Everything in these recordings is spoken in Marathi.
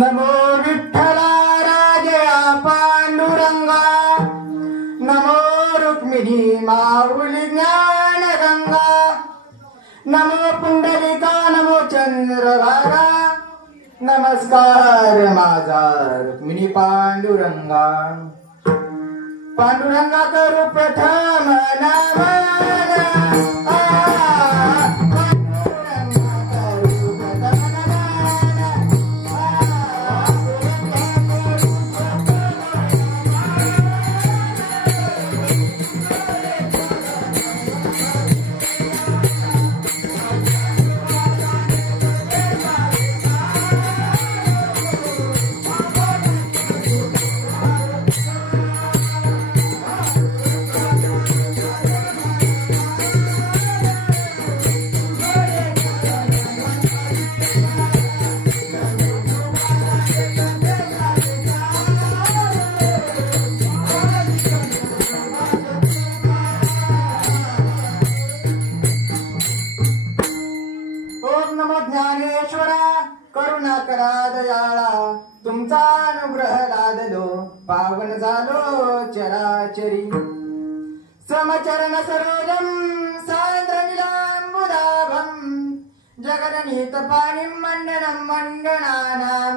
नमो विठ्ठला राजया पांडुरंगा, नमो रुक्मिणी माऊली ज्ञानगंगा, नमो पुंडलिका नमो चंद्रभागा, नमस्कार माझा रुक्मिणी पांडुरंगा. पांडुरंगा करू प्रथम नमन, तुमचा अनुग्रह लादलो पावन झालो चराचरी. समचरण सरोजम सान्द्र नीलांबुदाभम, जगदनीत पाणिं मंडनं मंडनानां,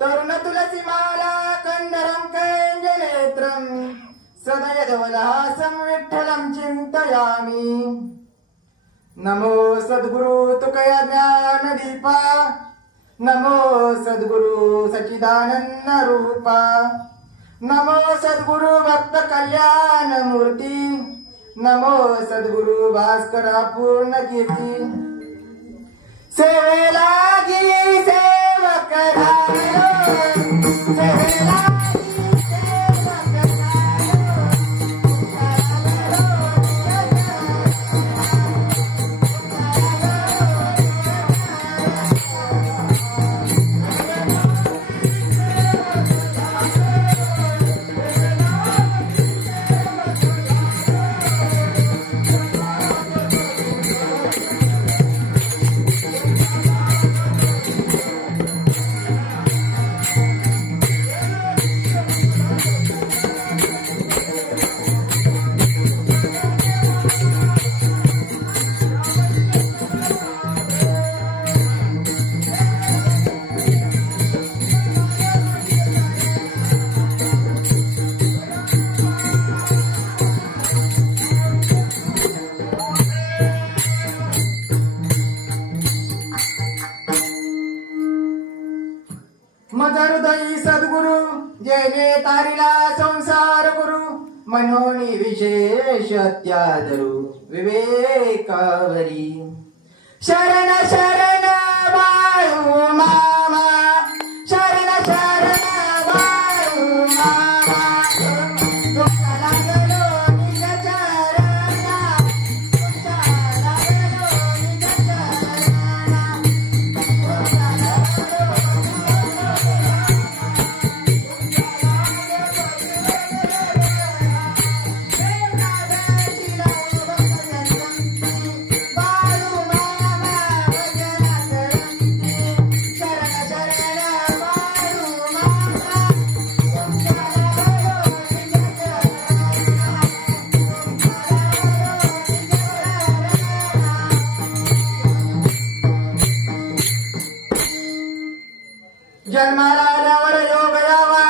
तरुण तुलसी माला कंदरं कैंजनेत्रं, सदयदवलहासं विठ्ठलं चिंतयामि. नमो सद्गुरु तुकया ज्ञानदीपा, नमो सद्गुरु सच्चिदानंद रूपा, नमो सद्गुरु भक्त कल्याण मूर्ती, नमो सद्गुरु भास्कर पूर्ण कीर्ती. सेवेला गी सेवक झालो, सेवेला मदहृदयी सद्गुरु जेने तारिला संसार गुरु, मनोनी विशेष त्यादरू विवेकावरी. शरण शरण बाळू मामा, शरण शरण बाळू मामा, तुमचा लागलो निज चरणा, तुमचा लागलो निज चरणा, तुमचा लागलो. जन्माला आल्यावर योग यावा,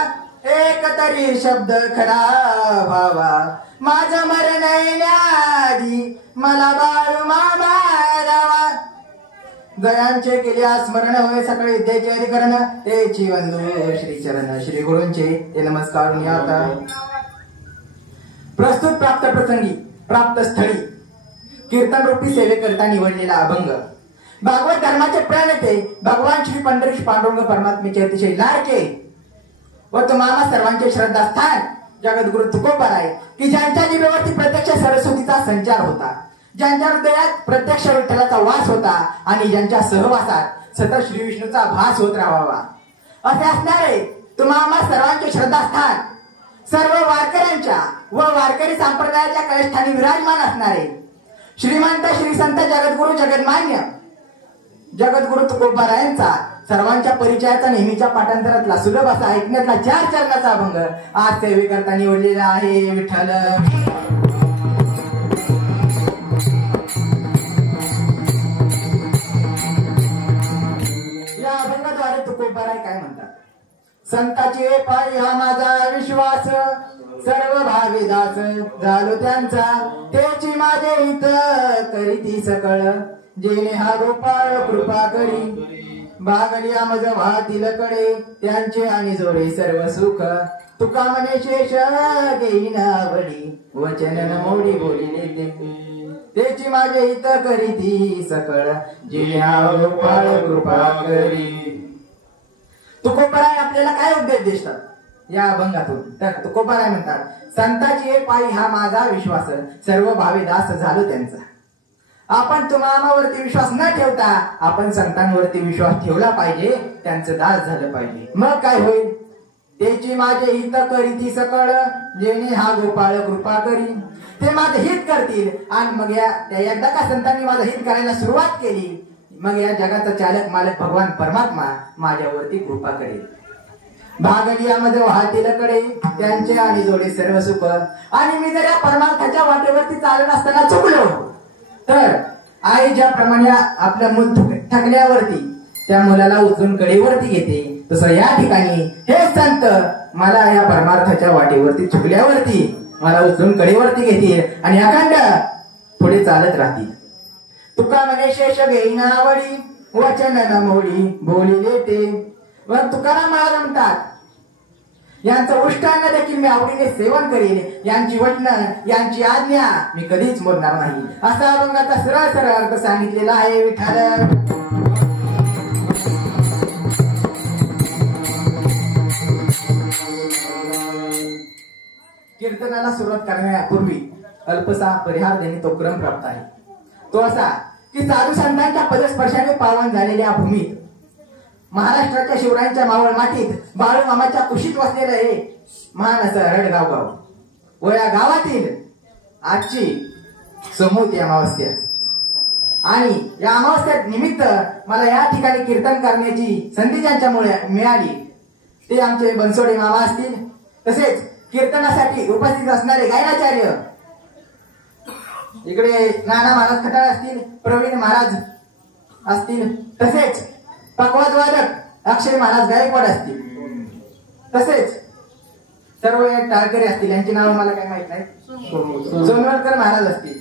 एक तरी शब्द खरा व्हावा, माझं मरण येण्याआधी मला बाळू मामा द्यावा. जयांचे केले स्मरण होय सकाळी विद्येचे अधिकरण, तेची वंदू श्री चरण श्री गुरूंचे ते नमस्कार. आता प्रस्तुत प्राप्त प्रसंगी प्राप्त स्थळी कीर्तन रूपी सेवेकरता निवडलेला अभंग भागवत धर्माचे प्रणेते भगवान श्री पंढरीश पांडुरंग परमात्म्याचे अतिशय लाडके व तुम्हाला सर्वांचे श्रद्धास्थान जगद्गुरु तुकोबाराय, की ज्यांच्या जिभेवरती प्रत्यक्ष सरस्वतीचा संचार होता, ज्यांच्या हृदयात प्रत्यक्ष विठ्ठलाचा वास होता आणि ज्यांच्या सहवासात सतत श्री विष्णूचा भास होत राहावा, असे असणारे तुम्हाला सर्वांचे श्रद्धास्थान सर्व वारकऱ्यांच्या व वारकरी संप्रदायाच्या कळस्थानी विराजमान असणारे श्रीमंत श्री संत जगद्गुरु जगन्मान्य जगद्गुरु तुकोबारायांचा सर्वांच्या परिचयाचा नेहमीच्या पाठांतरातला सुलभ असा ऐकण्यातला 4 चरणाचा अभंग आज सेवेकरता निवडलेला आहे विठ्ठल. या अभंगाद्वारे तुकोबाराय काय म्हणतात? संताचे पायी हा माझा विश्वास, सर्व भाविदास झालो त्यांचा, त्याची माझे हित करीती सकळ, जेणे हा गोपाळ कृपा करी, भागली आमज वाहतील कडे, त्यांचे आणि जोडे सर्व सुख, तुका म्हणे शेष घेईन आवडी, वचन न मोडी बोलिले ते, त्याची माझे हित करीती सकळ, जेणे हा गोपाळ कृपा करी. तुकोबाराय आपल्याला काय उपदेश देतात या अभंगातून? तर तुकोबाराय म्हणतात, संताची पायी हा माझा विश्वास, सर्व भावे दास झालो त्यांचा. आपण तुम्हावरती विश्वास न ठेवता आपण संतांवरती विश्वास ठेवला पाहिजे, त्यांचं दास झालं पाहिजे. मग काय होईल? त्याची माझे हित करीती सकळ, जेणे हा गोपाळ कृपा करी, ते माझे हित करतील. आणि मग एकदा का संतांनी माझं हित करायला सुरुवात केली, मग या जगाचा चालक मालक भगवान परमात्मा माझ्यावरती कृपा करेल. भागली यामध्ये वाहतील कडे, त्यांचे आणि जोडे सर्व सुख. आणि मी जर या परमार्थाच्या वाटेवरती चालत असताना चुकलो तर आई ज्याप्रमाणे आपल्या मूल थकल्यावरती त्या मुलाला उचलून कडेवरती घेते, तसं या ठिकाणी हे संत मला या परमार्थाच्या वाटेवरती चुकल्यावरती मला उचलून कडेवरती घेतील आणि अखंड पुढे चालत राहतील. तुका म्हणे शेष घेईन आवडी, वचन न मोडी बोलिले ते. व तुकाराम महाराज म्हणतात, यांचं उष्टांग देखील मी आवडीने सेवन करीन, यांची वचनं यांची आज्ञा मी कधीच मोडणार नाही. असा अभंगाचा सरळ सरळ अर्थ सांगितलेला आहे विठ्ठल. कीर्तनाला सुरुवात करण्यापूर्वी अल्पसा परिहार देणे तो क्रम प्राप्त आहे. तो असा की साधू संतांच्या पदस्पर्शाने पावन झालेल्या भूमीत, महाराष्ट्राच्या शिवरायांच्या मावळ मातीत, बाळूमामाच्या कुशीत वसलेलं हे महान असं रडगाव गाव व या गावातील आजची समूहती अमावस्या. आणि या अमावस्या निमित्त मला या ठिकाणी कीर्तन करण्याची संधी ज्यांच्यामुळे मिळाली ते आमचे बनसोडे मामा असतील, तसेच कीर्तनासाठी उपस्थित असणारे गायनाचार्य इकडे नाना महाराज खटाळ असतील, प्रवीण महाराज असतील, तसेच पकवादवादक अक्षय महाराज गायकवाड असतील, तसेच सर्व टाळकरी असतील. यांची नाव मला काही माहित नाही. सोनवलकर महाराज असतील.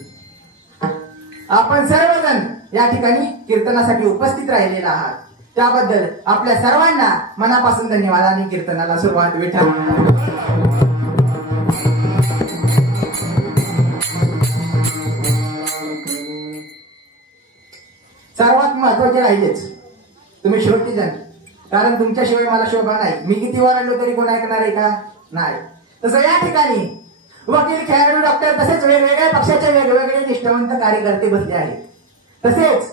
आपण सर्वजण या ठिकाणी कीर्तनासाठी उपस्थित राहिलेला आहात, त्याबद्दल आपल्या सर्वांना मनापासून धन्यवाद. आणि कीर्तनाला सुरुवात विठ्ठल. सर्वात महत्वाचे राहिलेच तुम्ही श्रोतेजन, कारण तुमच्याशिवाय मला शोभा नाही. मी किती ओरडलो तरी कोण ऐकणार आहे का? नाही. तसं या ठिकाणी वकील, खेळाडू, डॉक्टर तसेच वेगवेगळ्या पक्षाचे वेगवेगळे निष्ठावंत कार्यकर्ते बसले आहेत. तसेच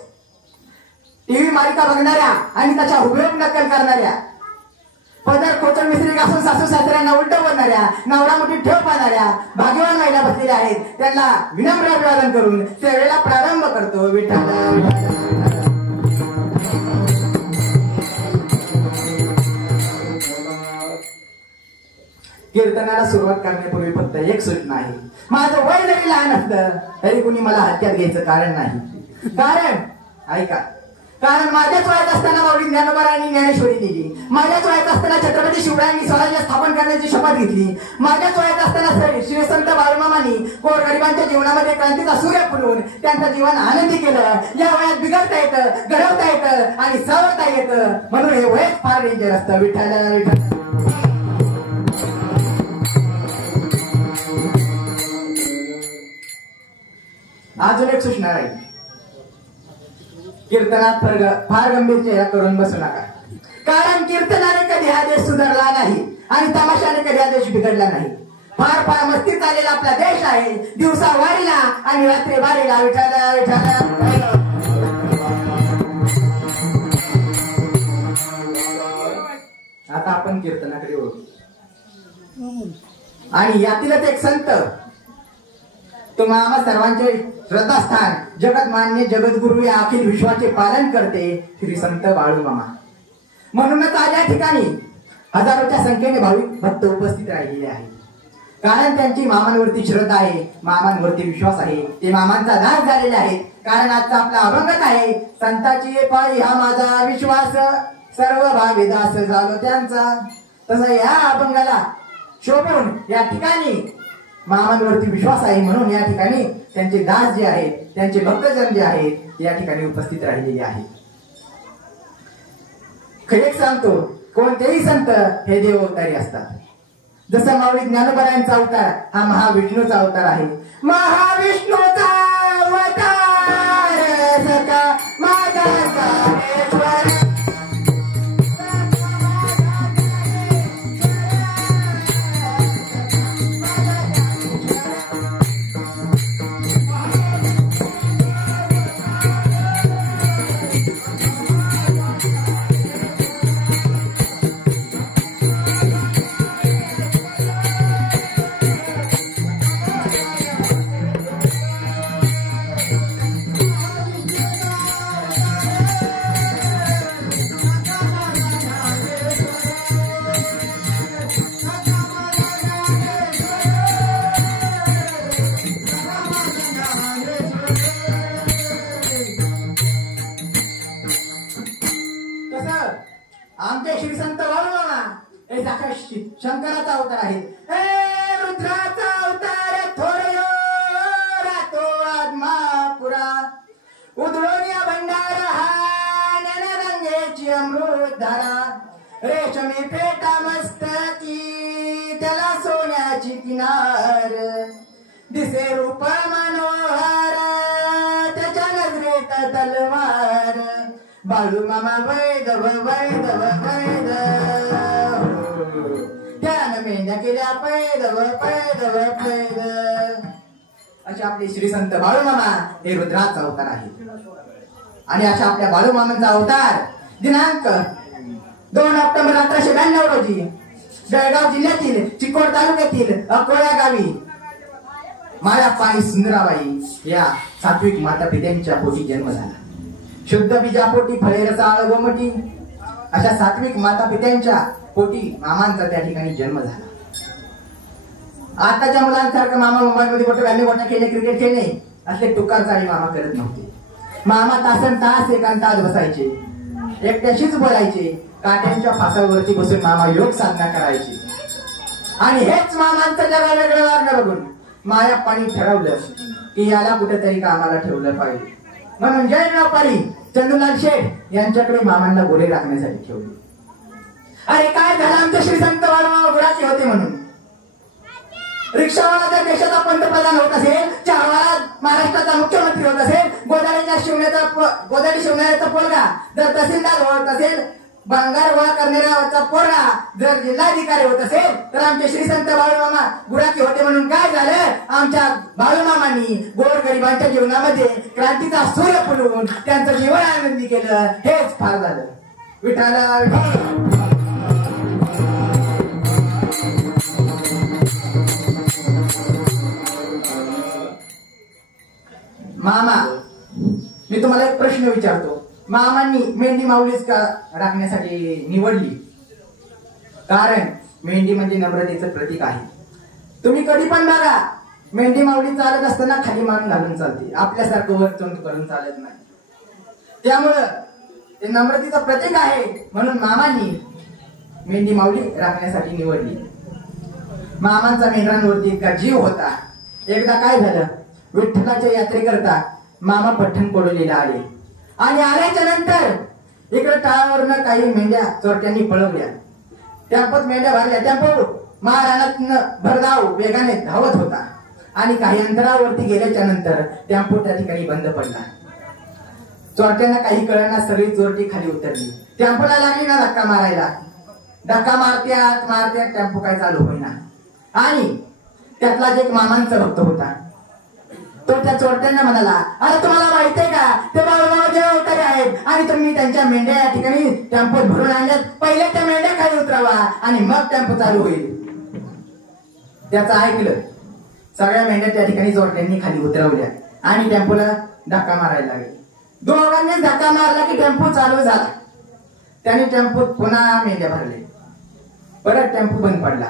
टीव्ही मालिका बघणाऱ्या आणि त्याच्या हुबेहूब नक्कल करणाऱ्या, पदर खोचर मिसरी घासून सासू सासऱ्यांना उलट बोलणाऱ्या, नवरा मोठी ठेव पाहणाऱ्या भाग्यवान महिला बसलेल्या आहेत. त्यांना विनम्र अभिवादन करून सेवेला प्रारंभ करतो विठ्ठल. कीर्तनाला सुरुवात करण्यापूर्वी फक्त एक सूचना आहे. माझं वय जरी लहान असलं तरी कुणी मला हत्यात घ्यायचं कारण नाही. कारण ऐका, कारण माझ्याच वयात असताना माऊली ज्ञानोबारायांनी ज्ञानेश्वरी दिली, माझ्याच वयात असताना छत्रपती शिवरायांनी स्वराज्य स्थापन करण्याची शपथ घेतली, माझ्याच वयात असताना श्री संत बाळूमामांनी गोरगरिबांच्या जीवनामध्ये क्रांतीचा सूर्य फुलवून त्यांचं जीवन आनंदी केलं. या वयात बिघडता येतं, घडवता येतं आणि सावरता येतं, म्हणून हे वयच फार डेंजर असतं विठ्ठल विठ्ठल. अजून एक सूचना राहील, कीर्तनात फार गंभीर चेहरा करून बसू नका, कारण कीर्तनाने कधी हा देश सुधारला नाही आणि तमाशाने कधी हा देश बिघडला नाही. फार फार मस्तीत आलेला आपला देश आहे, दिवसा वारीला आणि रात्री वारीला विठ्ठल विठ्ठल. आता आपण कीर्तनाकडे वळू. आणि यातीलच एक संत, तुम्हा सर्वांचे श्रद्धास्थान, जगत मान्य जगद्गुरु या अखिल विश्वाचे पालन करते श्री संत बाळूमामा. म्हणूनच आज या ठिकाणी हजारोच्या संख्येने भाविक भक्त उपस्थित राहिलेले आहेत. कारण त्यांची मामांवरती श्रद्धा आहे, मामांवरती विश्वास आहे, ते मामांचा दास झालेले आहेत. कारण आजचा आपला अभंगच आहे, संताची पायी हा माझा विश्वास, सर्व भावी दास झालो त्यांचा. तसं या अभंगाला शोभून या ठिकाणी मामांवरती विश्वास आहे म्हणून या ठिकाणी त्यांचे दास जे आहेत, त्यांचे भक्तजन जे आहेत या ठिकाणी उपस्थित राहिलेले आहेत. खरेच सांगतो, कोणतेही संत हे देव अवतारी असतात. जसं माऊली ज्ञानोबरायांचा अवतार हा महाविष्णूचा अवतार आहे. महाविष्णूचा अवतार सखा माझा ज्ञानेश्वर. आमचे श्री संत बाळूमामा हे साक्षात शंकराचा अवतार आहे. हे रुद्राचा अवतार थोरयो रातो आत्मापुरा, उधळून भंडारा हा ज्ञानगंगेची अमृतधारा, रेशमी फेटा मस्तकी त्याला सोन्याची किनार, दिसे रूप मनोहर त्याच्या नजरेत तलवार, बाळूमामा वैदव वैदव वैद, त्यानं मेंढ्या केल्या पैदव पैदव पैद. असे आपले श्री संत बाळूमामा हे रुद्राचा अवतार आहे. आणि अशा आपल्या बाळूमामांचा अवतार दिनांक 2 ऑक्टोबर 1892 रोजी जळगाव जिल्ह्यातील चिकोड तालुक्यातील अकोळ्या गावी मायापाई सुंदराबाई या सात्विक माता पित्यांच्या पोटी जन्म झाला. शुद्ध बीजापोटी फळे रसाळ गोमटी अशा सात्विक माता पित्यांच्या पोटी मामांचा त्या ठिकाणी जन्म झाला. आताच्या मुलांसारखं मामा मोबाईल मध्ये मोठे व्हॅल्यू मोठा खेळणे, क्रिकेट खेळणे असले टुकार चाळी मामा करत नव्हते. मामा तासन तास एकांतात बसायचे, एकट्याशीच बोलायचे, काट्यांच्या फासावरती बसून मामा योग साधना करायचे. आणि हेच मामांचं जगा वेगळं वागणं बघून मायाप्पानी ठरवलं की याला कुठेतरी कामाला ठेवलं पाहिजे. म्हणून जय व्यापारी चंदूलाल शेठ यांच्याकडे मामांना गोरे राखण्यासाठी ठेवले. अरे काय झालं, आमचे श्री संत बाळूमामा गुराचे होते म्हणून. रिक्षावाला जर देशाचा पंतप्रधान होत असेल, चहावाला महाराष्ट्राचा मुख्यमंत्री होत असेल, गोदाडी शिवण्याचा पोरगा जर तहसीलदार होत असेल, भंगार गोळा करणाऱ्याचा पोरगा जर जिल्हाधिकारी होत असेल, तर आमचे श्री संत बाळूमामा गुराखी होते म्हणून काय झालं, आमच्या बाळूमामांनी गोरगरिबांच्या जीवनामध्ये क्रांतीचा सूर्य फुलवून त्यांचं जीवन आनंदी केलं. हेच फार झालं. विठाला मामा, मी तुम्हाला एक प्रश्न विचारतो. मामांनी मेंढी माऊलीच का राखण्यासाठी निवडली? कारण मेंढी म्हणजे नम्रतेचं प्रतीक आहे. तुम्ही कधी पण बघा, मेंढी माऊली चालत असताना खाली मान घालून चालते, आपल्यासारखं वरतोंड करून चालत नाही. त्यामुळं ते नम्रतेचं प्रतीक आहे म्हणून मामांनी मेंढी माऊली राखण्यासाठी निवडली. मामांचा मेंढरांवरती इतका जीव होता. एकदा काय झालं, विठ्ठलाच्या यात्रेकरता मामा पठ्ठणकोडोलीला आले आणि आल्याच्या नंतर इकडे टाळावरनं काही मेंढ्या चोरट्यांनी पळवल्या. टेम्पोत मेंढ्या भरल्या. टेम्पो महाराणातनं भरधाव वेगाने धावत होता आणि काही अंतरावरती गेल्याच्या नंतर टेम्पो त्या ठिकाणी बंद पडला. चोरट्यांना काही कळना, सगळी चोरटी खाली उतरली. टेम्पोला लागली ना धक्का मारायला. धक्का मारत्यात मारत्यात टेम्पो काय चालू होईना. आणि त्यातला एक मामांचा भक्त होता, तो त्या चोरट्यांना म्हणाला, अरे तुम्हाला माहितीये का, ते बाळूमामा देव अवतारी आहेत आणि तुम्ही त्यांच्या मेंढ्या या ठिकाणी टेम्पोत भरून आणल्यात. पहिले त्या मेंढ्या खाली उतरावा आणि मग टेम्पो चालू होईल. त्याचं ऐकलं. सगळ्या मेंढ्या त्या ठिकाणी चोरट्यांनी खाली उतरवल्या आणि टेम्पोला धक्का मारायला लागले. दोघांनी धक्का मारला की टेम्पो चालू झाला. त्यांनी टेम्पोत पुन्हा मेंढ्या भरले. परत टेम्पो बंद पडला.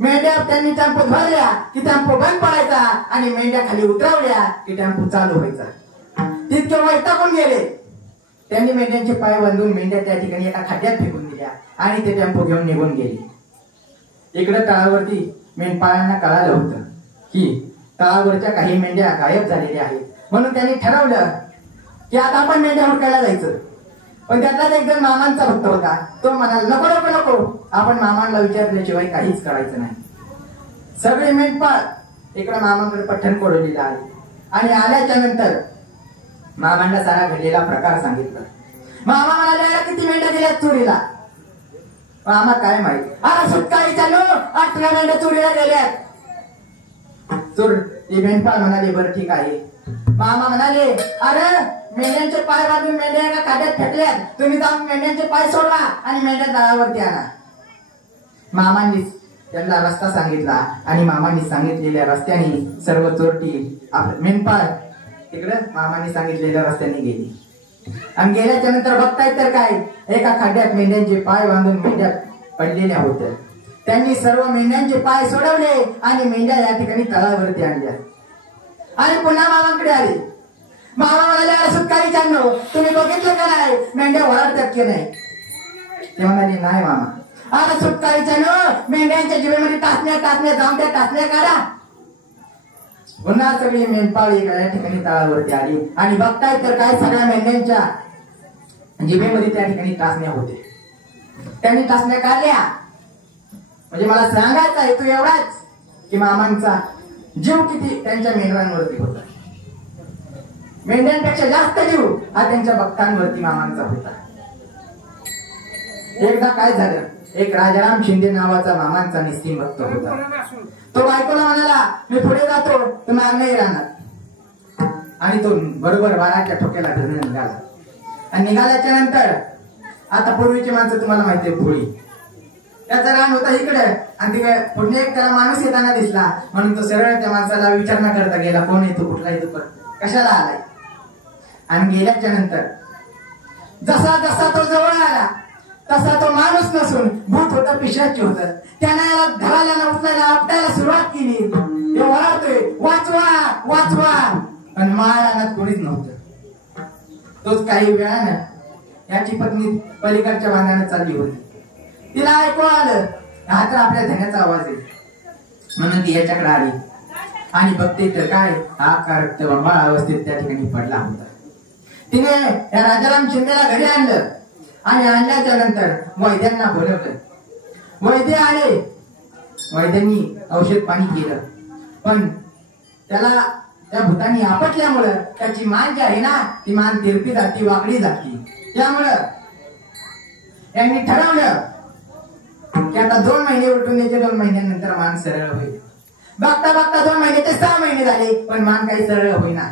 मेंढ्या त्यांनी टेम्पो भरल्या की टेम्पो बंद पडायचा आणि मेंढ्या खाली उतरवल्या की टेम्पो चालू व्हायचा. तितके वैतागून गेले. त्यांनी मेंढ्यांचे पाय बांधून मेंढ्या त्या ठिकाणी एका खड्ड्यात फेकून दिल्या आणि ते टेम्पो घेऊन निघून गेले. इकडे तळावरती मेंढपाळांना कळालं होतं की तळावरच्या काही मेंढ्या गायब झालेल्या आहेत. म्हणून त्यांनी ठरवलं की आता आपण मेंढ्या हुडकायला जायचं. पण त्यातलाच एक जण मामांचा भक्त होता. तो म्हणाला नको नको नको, आपण मामांना विचारल्याशिवाय काहीच करायचं नाही. सगळे मेंढपाळ इकडे मामांकडे पठण कोडवलेला आहे आणि आल्याच्या नंतर मामांना सारा घडलेला प्रकार सांगितला. मामा म्हणाले किती मेंढ्या गेल्यात चोरीला. मामा काय माहित, अरे सुटकाळी चालू 18 मेंढ्या चोरीला गेल्यात. चोर ती मेंढपाळ म्हणाले बरं ठीक आहे. मामा म्हणाले अरे मेंढ्यांचे पाय बांधून मेंढ्या एका खाद्यात फेकल्यात, तुम्ही जाऊन मेंढ्यांचे पाय सोडवा आणि मेंढ्या तळावरती आणा. मामांनी त्यांना रस्ता सांगितला आणि मामांनी सांगितलेल्या रस्त्याने सर्व चोरटी मेंढपाळ तिकडे मामांनी सांगितलेल्या रस्त्याने गेली. आणि गेल्याच्या नंतर बघतायत तर काय, एका खड्ड्यात मेंढ्यांचे पाय बांधून मेंढ्या पडलेल्या होत्या. त्यांनी सर्व मेंढ्यांचे पाय सोडवले आणि मेंढ्या या ठिकाणी तळावरती आणल्या आणि पुन्हा मामांकडे आले. मामा म्हणाले अरे सुटकाळी चांगलो, तुम्ही बघितलं का नाही मेंढ्या वराडतात की नाही. ते म्हणाले नाही मामा. अरे सुटकाळी चांगलो, मेंढ्यांच्या जिभेमध्ये टाचण्या टाचण्या जाऊन त्या टाचण्या काढा. पुन्हा सगळी मेंढपाळी या ठिकाणी तळावरती आली आणि बघतायत तर काय सगळ्या मेंढ्यांच्या जिभेमध्ये त्या ठिकाणी टाचण्या होते. त्यांनी टाचण्या काढल्या. म्हणजे मला सांगायचा हेतू एवढाच की मामांचा जीव किती त्यांच्या मेंढरांवरती होता. मेंढ्यांपेक्षा जास्त जीव हा त्यांच्या भक्तांवरती मामांचा होता. एकदा काय झालं, एक राजाराम शिंदे नावाचा मामांचा निस्तीम भक्त होता. तो बायकोला म्हणाला मी पुढे जातो, तर मागणे राहणार. आणि तो बरोबर वाराच्या ठोक्याला धरून निघाला. आणि निघाल्याच्या नंतर आता पूर्वीची माणसं तुम्हाला माहिती आहे भोळी, त्याचा रान होता इकडे आणि तिकडे पुढे एक त्याला माणूस येताना दिसला. म्हणून तो सरळ त्या माणसाला विचारणा करता गेला कोण येतो कुठला येतो कशाला आलाय. आणि गेल्याच्या नंतर जसा जसा तो जवळ आला तसा तो माणूस नसून भूत होतं, पिशाची होतं. त्याने घराला उचलायला आपटायला सुरुवात केली. तो ओरडतोय वाचवा वाचवा, पण महाराणात कोणीच नव्हतं. तोच काही वेळानं याची पत्नी पलीकडच्या बांधानं चालली होती. तिला ऐकू आलं हा तर आपल्या धन्याचा आवाज आहे म्हणून ती याच्याकडे आली आणि बघते तर काय हा रक्त बंबाळ अवस्थेत त्या ठिकाणी पडला होता. तिने या राजाराम शिंदेला घरी आणलं आणि आणल्याच्या नंतर वैद्यांना बोलवलं. वैद्य आले. वैद्यांनी औषध पाणी केलं, पण त्याला त्या भूतांनी आपटल्यामुळं त्याची मान जी आहे ना ती मान तिरपी जाती वाकडी जाती. त्यामुळं यांनी ठरवलं की आता 2 महिने उलटून द्यायचे, 2 महिन्यानंतर मान सरळ होईल. बघता बघता 2 महिने ते 6 महिने झाले पण मान काही सरळ होईना.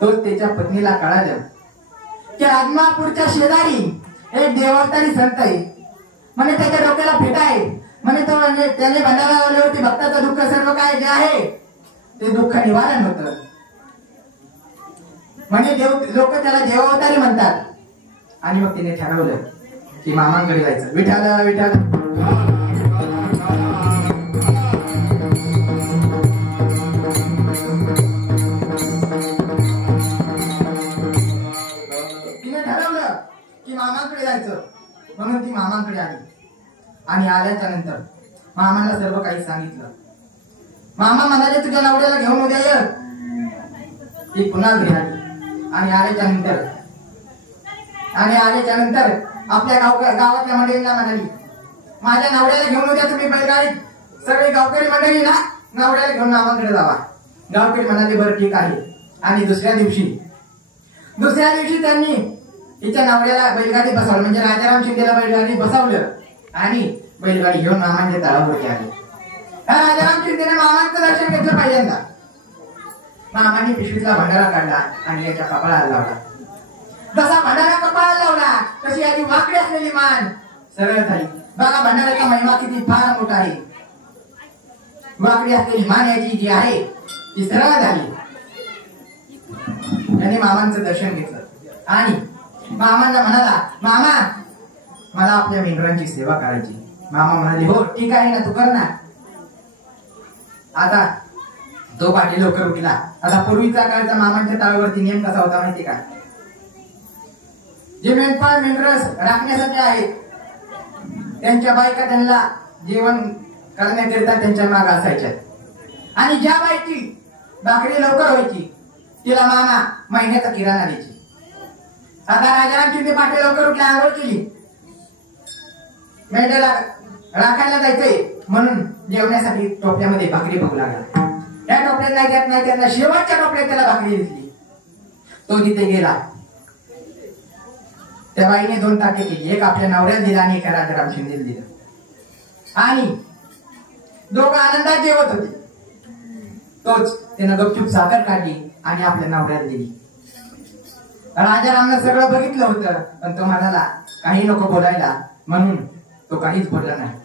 तो त्याच्या पत्नीला कळालं की आदमापूरच्या शेजारी एक देवावतारी संत आहे म्हणे, त्याच्या डोक्याला फेटा आहे म्हणे. तो म्हणजे त्याने भंडारा लावले होते. भक्ताचं दुःख सर्व काय जे आहे ते दुःख निवारण होतं म्हणजे लोक त्याला देवावतारी म्हणतात. आणि मग तिने ठरवलं की मामांकडे जायचं. विठाला विठाल तिने ठरवलं की मामांकडे जायचं म्हणून ती मामांकडे आली. आणि आल्याच्या नंतर मामाला सर्व काही सांगितलं. मामा म्हणाले तुझ्या नवऱ्याला घेऊन उद्या ये. ती पुन्हा घरी आली आणि आल्याच्या नंतर आपल्या गावातल्या मंडळींना म्हणाली माझ्या नवऱ्याला घेऊन उद्या तुम्ही बैलगाडीत सगळे गावकरी मंडळी ना नवऱ्याला घेऊन मामांकडे जावा. गावकरी म्हणाले बरं ठीक आहे. आणि दुसऱ्या दिवशी त्यांनी तिच्या नवऱ्याला बैलगाडी बसवलं म्हणजे राजाराम शिंदेला बैलगाडी बसवलं आणि बैलगाडी घेऊन मामांच्या तळावरती आले. राजाराम शिंदेने मामांचं दर्शन घेतलं पहिल्यांदा. मामांनी पिशवीतला भंडारा काढला आणि याच्या कपाळाला लावला. जसा भंडारा कपाळाला लावला तशी आधी वाकडी असलेली मान सरळ झाली. बघा भंडाऱ्याचा महिमा किती फार मोठा आहे. वाकडी असलेली मान याची जी आहे ती सरळ झाली. त्याने मामांचं दर्शन घेतलं आणि मामांना म्हणाला मामा मला आपल्या मेंढरांची सेवा करायची. मामा म्हणाले हो ठीक आहे ना, तू कर ना. आता तो पाटील लवकर उठला. आता पूर्वीचा काळचा मामांच्या ताळ्यावरती नियम कसा होता माहिती का? जे मेंढपाळ मेंढरस राखण्यासाठी आहेत त्यांच्या बायका त्यांना जेवण करण्याकरिता त्यांच्या माग असायच्या. आणि ज्या बाईची भाकरी लवकर व्हायची तिला मामा महिन्याचा किराणा द्यायची. आता राजारामची ते पाटील लवकर उठल्या, आंघोळ केली, मेंढ्याला राखायला जायचंय म्हणून जेवण्यासाठी टोपल्यामध्ये भाकरी बघू लागला. त्या टोपल्यात नाही त्यातला शेवटच्या टोपल्यात त्याला भाकरी दिसली. तो तिथे गेला. त्या बाईने 2 ताटे केली, एक आपल्या नवऱ्याला दिला आणि एका राजाराम शिंदेला दिलं. आणि दोघं आनंदात जेवत होते. तोच त्यानं गपचूप साखर काढली आणि आपल्या नवऱ्याला दिली. राजारामनं सगळं बघितलं होतं, पण तो म्हणाला काही नको बोलायला, म्हणून तो काहीच बोलला नाही.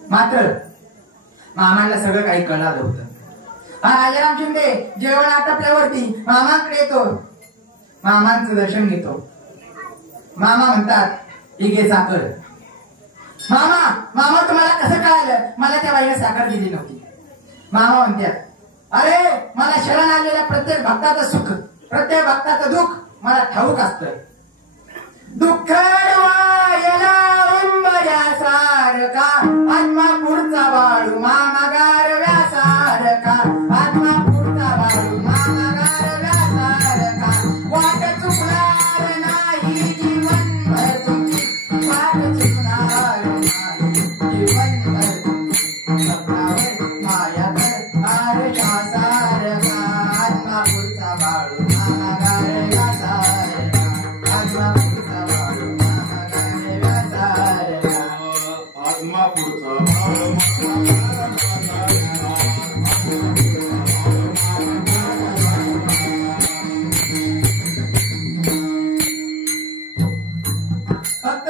मात्र मामाला सगळं काही कळलं होतं. राजाराम शिंदे जेवण आटपल्यावरती मामांकडे येतो, मामांचं दर्शन घेतो. मामा म्हणतात ठीक आहे साखर. मामा तुम्हाला कसं कळालं मला त्या बाईने साखर दिली नव्हती? मामा म्हणतात अरे मला शरण आलेल्या प्रत्येक भक्ताचं सुख, प्रत्येक भक्ताचं दुःख मला ठाऊक असतं. दुःख सारखा आत्मा पुढचा बाळू मामागार व्यासारखा, आत्मा पुढचा बाळू मामागार व्यासारखा. वाट चुकणार नाही जीवनभर तुमची, वाट चुकणार नाही जीवनभर तुमची. स्वप्नावर मायावर आरशासारखा, आत्मा पुढचा बाळू मामागार व्यासारखा, आत्मा पुढचा बाळू मामागार व्यासारखा. आत्मा पुढचा फक्त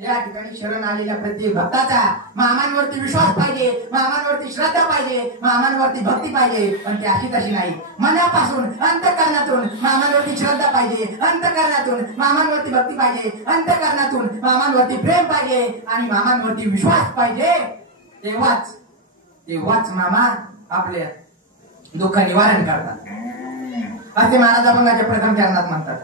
या ठिकाणी शरण आलेल्या प्रत्येक भक्ताचा मामांवरती विश्वास पाहिजे, मामांवरती श्रद्धा पाहिजे, मामांवरती भक्ती पाहिजे. पण ती अशी तशी नाही. मनापासून अंतःकरणातून मामांवरती श्रद्धा पाहिजे, अंतःकरणातून मामांवरती भक्ती पाहिजे, अंतःकरणातून मामांवरती प्रेम पाहिजे आणि मामांवरती विश्वास पाहिजे. तेव्हाच मामा आपले दुःख निवारण करतात असे महाराज अभंगाच्या प्रथम चरणात म्हणतात.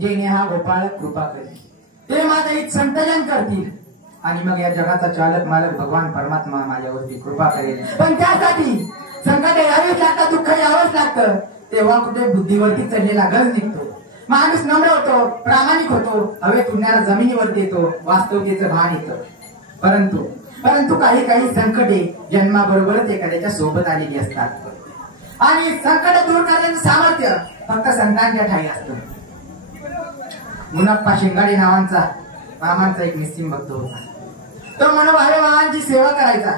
जेणे हा गोपाळ कृपा करेल ते माझे एक संतजन करतील आणि मग या जगाचा चालक मालक भगवान परमात्मा माझ्यावरती कृपा करेल. पण त्यासाठी संकट यावीच लागतं, दुःख यावंच लागतं. तेव्हा कुठे बुद्धीवरती चढलेला गज निघतो, माणूस नम्र होतो, प्रामाणिक होतो, हवेत उडणाऱ्या जमिनीवरती येतो, वास्तवतेचं भान येतं. परंतु काही संकटे जन्माबरोबरच एखाद्याच्या सोबत आलेली असतात आणि संकट दूर करण्याचं सामर्थ्य फक्त संतांच्या ठाई असतं. मुनप्पा शिंगाडे नावांचा मामांचा एक निस्सिम भक्त होता. तो मनोभावे मामांची सेवा करायचा.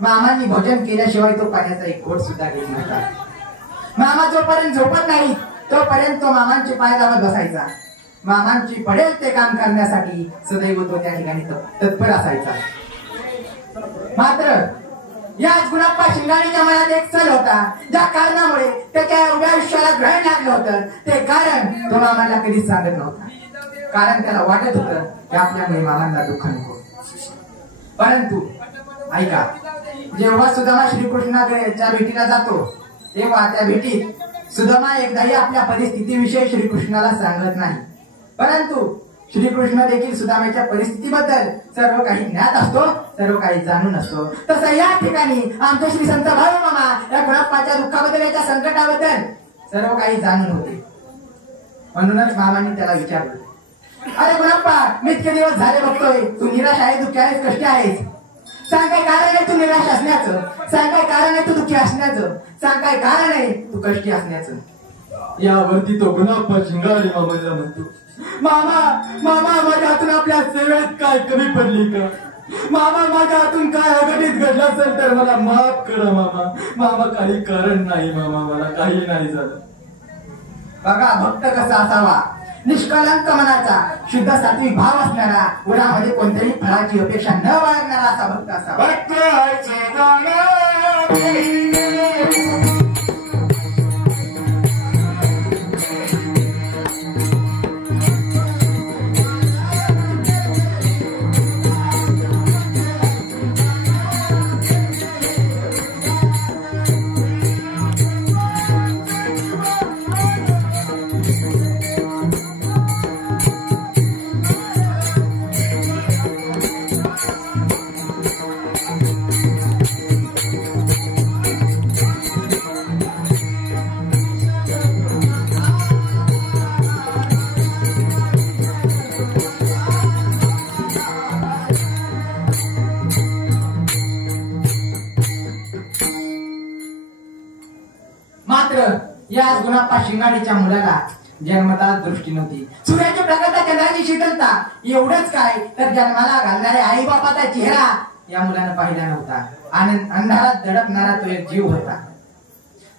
मामांनी भोजन केल्याशिवाय तो पाण्याचा एक घोट सुद्धा घेत नव्हता. मामा जोपर्यंत झोपत नाही तोपर्यंत तो मामांचे पाय दाबत बसायचा. मामांची पडेल ते काम करण्यासाठी सदैव तो त्या ठिकाणी तत्पर असायचा. मात्र याच गुणाप्पा शिंगाडीच्या मनात एक सल होता, ज्या कारणामुळे त्याच्या एवढ्या आयुष्याला ग्रहण लागलं होतं. ते कारण तो मामाला कधीच सांगत नव्हता. कारण त्याला वाटत होतं की आपल्यामुळे मामांना दुःख नको. परंतु ऐका, जेव्हा सुदामा श्रीकृष्णाच्या भेटीला जातो तेव्हा त्या भेटीत सुदामा एकदाही आपल्या परिस्थितीविषयी श्रीकृष्णाला सांगत नाही. परंतु श्रीकृष्ण देखील सुदामेच्या परिस्थितीबद्दल सर्व काही ज्ञात असतो, सर्व काही जाणून असतो. तसं या ठिकाणी आमचे श्री संत भाऊ मामा या गुणाप्पाच्या दुःखाबद्दल, याच्या संकटाबद्दल सर्व काही जाणून होते. म्हणूनच मामांनी त्याला विचारलं, अरे गुणाप्पा, मी इतके दिवस झाले बघतोय तू निराश आहे, दुःखी आहेस, कष्टी आहेस. सांग काय कारण आहे तू निराश असण्याचं, सांग काय कारण आहे तू दुःखी असण्याचं, सांग काय कारण आहे तू कष्टी असण्याचं. यावरती तो गुणाप्पा शिंगाडी मामाला म्हणतो, मामा मामा माझ्या हातून आपल्या सेवेत काय कमी पडली का? मामा माझ्या हातून काय अघटित घडलं असेल तर मला माफ करा मामा. मामा काही कारण नाही मामा, मला काही नाही झालं. बघा भक्त कसा असावा, निष्कलंक मनाचा, शुद्ध सात्विक भाव असणारा, उन्हामध्ये कोणत्याही फळाची अपेक्षा न बाळगणारा असा भक्त असावा. या गुणाप्पा शिंगाडीच्या मुलाला जन्मताच दृष्टी नव्हती. सूर्याची प्रकाशा, चंद्राची शीतलता, एवढंच काय तर जन्माला घालणारे आई बापाचा चेहरा या मुलानं पाहिला नव्हता. आणि अंधारात धडकणारा तो एक जीव होता.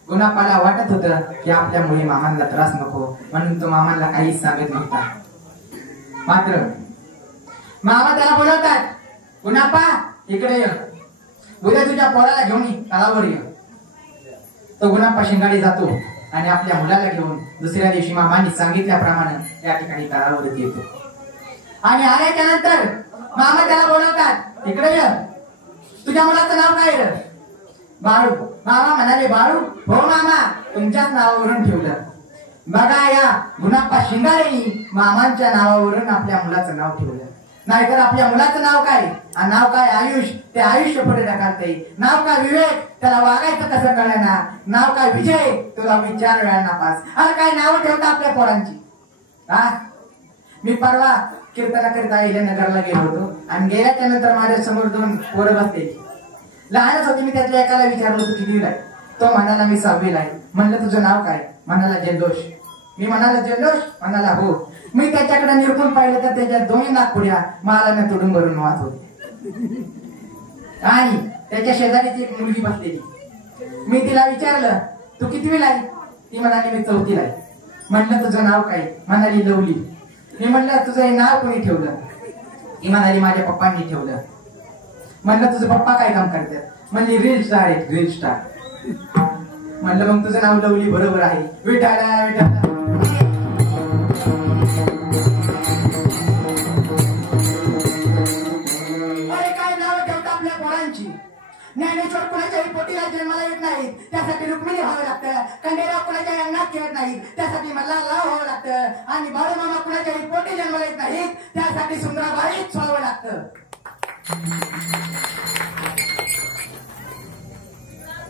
गुणाप्पाला वाटत होतं की आपल्यामुळे मामांना त्रास नको, म्हणून तो मामांना काहीच सांगत नव्हता. मात्र मामा त्याला बोलवतात, गुणाप्पा इकडे ये, उद्या तुझ्या पोराला घेऊन तलावर ये. तो गुणाप्पा शिंगाडी जातो आणि आपल्या मुलाला घेऊन दुसऱ्या दिवशी मामांनी सांगितल्याप्रमाणे या ठिकाणी तलावरती येतो. आणि आल्याच्या नंतर मामा त्याला बोलवतात, इकडे ये, तुझ्या मुलाचं नाव काय रे? बाळू. मामा म्हणाले, बाळू? हो मामा, तुमच्याच नावावरून ठेवलं. बघा, या गुणाप्पा शिंगाडेनी मामांच्या नावावरून आपल्या मुलाचं नाव ठेवलं. नाहीतर आपल्या मुलाचं नाव काय? नाव काय आयुष, ते आयुष्य पुढे ढकलते. नाव काय विवेक, त्याला वागायचं कसं कळेना. नाव काय विजय, तुला मी 4 वेळा नापास. अरे काय नावं ठेवता आपल्या पोरांची. हा, मी परवा कीर्तना करिता नगरला गेलो होतो आणि गेल्याच्या नंतर माझ्या समोर 2 पोरं बसते. लहानच होती. मी त्यातल्या एकाला विचारलं, तू कितवीला आहे? तो म्हणाला, मी 6वीला आहे. म्हणलं, तुझं नाव काय? म्हणाला, जल्लोष. मी म्हणाला, जल्लोष? म्हणाला, हो. मी त्याच्याकडे निरखून पाहिलं तर त्याच्या 2 नागपुड्या मालाने तुडून भरून वाहत होती. आणि त्याच्या शेजारीची एक मुलगी बसलेली. मी तिला विचारलं, तू कितवीला आहे? ती म्हणाली, मी 4थीला आहे. म्हणलं, तुझं नाव काय? म्हणाली, लवली. मी म्हणलं, तुझं हे नाव कोणी ठेवलं? ती म्हणाली, माझ्या पप्पांनी ठेवलं. म्हणलं, तुझं पप्पा काय काम करतात? म्हणली, रील स्टार आहेत, रील स्टार. म्हणलं, मग तुझं नाव लवली बरोबर आहे. विठाला विठाला. अरे काय नाव ठेवता आपल्या पोरांची. ज्ञानेश्वर कुणाच्याही पोटीला जन्माला येत नाही, त्यासाठी रुक्मिणी व्हावं लागतं. खंडेराव कुणाच्या अंगात खेळत नाही, त्यासाठी मल्हारराव व्हावं लागतं. आणि बाळूमामा कुणाच्याही पोटी जन्माला येत नाहीत, त्यासाठी सुंदराबाईच व्हावं लागतं.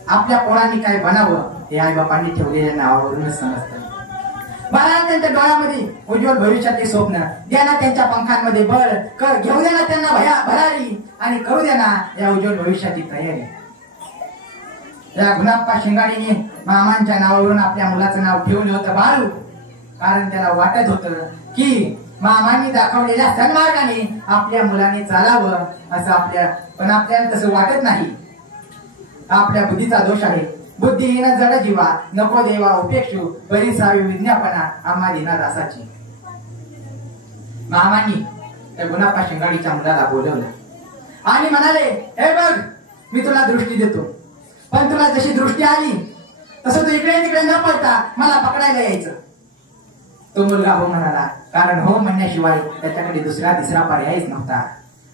आपल्या पोरांनी काय बनावं हे आई बापांनी ठेवलेल्या नावावरूनच समजतं. बाळांना त्यांच्या डोळ्यामध्ये उज्ज्वल भविष्याचे स्वप्न, द्या त्यांच्या पंखांमध्ये बळ, घेऊ द्या ना त्यांना भरारी, आणि करू द्या ना या उज्ज्वल भविष्याची तयारी. या गुणाप्पा शिंगाडीने मामांच्या नावावरून आपल्या मुलाचं नाव ठेवलं होतं बाळू. कारण त्याला वाटत होतं की मामांनी दाखवलेल्या सन्मार्गाने आपल्या मुलाने चालावं असं पण आपल्याला तसं वाटत नाही. आपल्या बुद्धीचा दोष आहे. बुद्धिहीन जड जीवा, नको देवा उपेक्षू, बरी सावी विज्ञापना आम्हा दिना दासाची. मामांनी त्या गुणाप्पा शिंगाडीच्या मुलाला बोलवलं आणि म्हणाले, हे बघ, मी तुला दृष्टी देतो, पण तुला जशी दृष्टी आली तसं तू इकडे तिकडे न पडता मला पकडायला यायचं. तो मुलगा हो म्हणाला, कारण हो म्हणण्याशिवाय त्याच्याकडे दुसरा तिसरा पर्यायच नव्हता.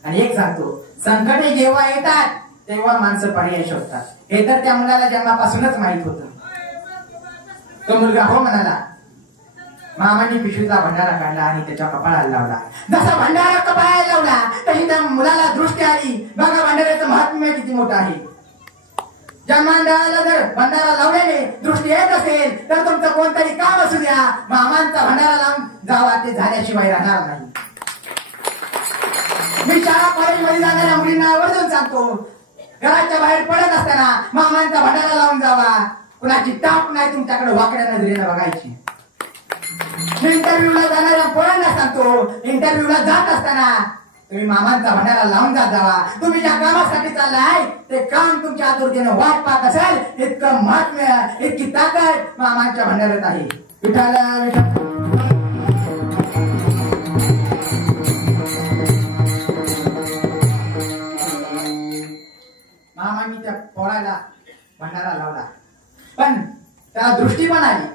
आणि एक सांगतो, संकटे जेव्हा येतात तेव्हा माणसं पर्याय शोधतात, हे तर त्या मुलाला जन्मापासूनच माहित होतं. तो मुलगा हो म्हणाला. मामांनी पिशवीचा भंडारा काढला आणि त्याच्या कपाळाला लावला. जसा भंडारा कपाळाला लावला तशी त्या मुलाला दृष्टी आली. बघा भंडाऱ्याचं महात्म्य किती मोठं आहे. जन्मांधाला जर भंडारा लावल्याने दृष्टी येत असेल तर तुमचं कोणतरी काम असू द्या, मामांचा भंडारा लावून जावा, ते झाल्याशिवाय राहणार नाही. मी शाळा कॉलेजमध्ये जाणाऱ्या मुलींना आवर्जून सांगतो, घराच्या बाहेर पडत असताना मामांचा भंडारा लावून जावा. कुणाची टाप नाही तुमच्याकडे वाकड्या नजरेनं बघायची. इंटरव्ह्यूला जाणाऱ्या पोरांना सांगतो, इंटरव्ह्यूला जात असताना तुम्ही मामांचा भंडारा लावून जात जावा. तुम्ही ज्या कामासाठी चाललाय ते काम तुमच्या आतुरतेनं वाट पाहत असेल, इतकं महात्म्य, इतकी ताकद मामांच्या भंडाऱ्यात आहे. विठाला मामांनी त्या पोराला भंडारा लावला, पण त्याला दृष्टी पण आली.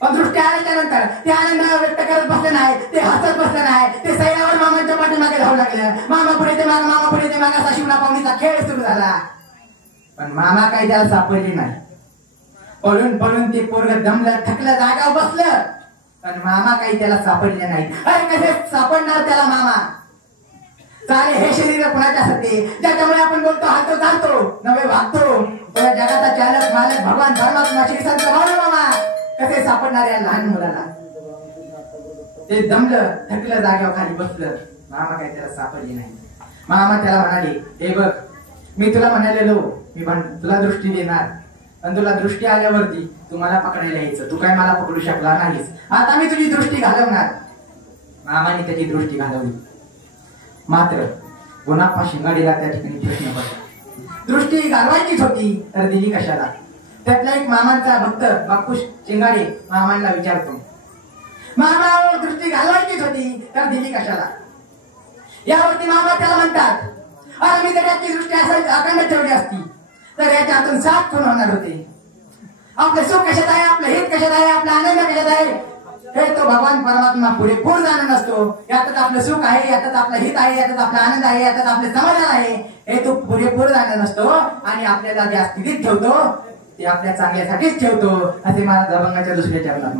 पण दृष्टी आल्याच्या नंतर ते आनंद व्यक्त करत बसले नाही, ते हसत बसले नाही, ते सैरावर मामांच्या पाठीमागे धावू लागलं. मामा पुढे ते मागा, मामा पुढे ते मागा, असा शिवणा पाहुणीचा खेळ सुरू झाला. पण मामा काही त्याला सापडली नाही. पळून पळून ते पोरग दमलं, थकलं, जागावर बसलं, पण मामा काही त्याला सापडले नाही. अरे कसे सापडणार त्याला मामा? चाले हे शरीर कुणाच्यासाठी, ज्याच्यामुळे आपण बोलतो, हालतो, चालतो, नवे वागतो, त्या जगाचा चालक मालक भगवान परमात्मा श्री संत मामा कसे सापडणार या लहान मुलाला? ते दमलं, थकलं, जाग्यावर खाली बसलं, मामा काही त्याला सापडली नाही. मामा त्याला म्हणाले, हे बघ, मी तुला म्हणालेलो, मी तुला दृष्टी देणार, पण तुला दृष्टी आल्यावरती तू मला पकडायला यायचं, तू काय मला पकडू शकला नाहीस, आता मी तुझी दृष्टी घालवणार. मामाने त्याची दृष्टी घालवली. मात्र गुणाप्पा शिंगाडीला त्या ठिकाणी प्रश्न पडला. दृष्टी घालवायचीच होती तर दिली कशाला? त्यातला एक मामांचा भक्त बापूस शिंगाडे मामांना विचारतो, मामा दृष्टी घालवायचीच होती तर दिली कशाला? यावरती मामा त्याला म्हणतात, अरे मी जर याची दृष्टी असं अखंड ठेवली असती तर याच्या हातून 7 खून होणार होते. आपलं सुख कशात आहे, आपलं हित कशात आहे, आपला आनंद कशात आहे, हे तो भगवान परमात्मा पुरेपूर जाणून असतो. यातच आपलं सुख आहे, यातच आपलं हित आहे, यातच आपला आनंद आहे, यातच आपले समाधान आहे, हे तो पुरेपूर जाणून असतो. आणि आपल्याला ज्या स्थितीत ठेवतो ते आपल्या चांगल्यासाठीच ठेवतो, असे महाराज अभंगाच्या दुसऱ्या चरणात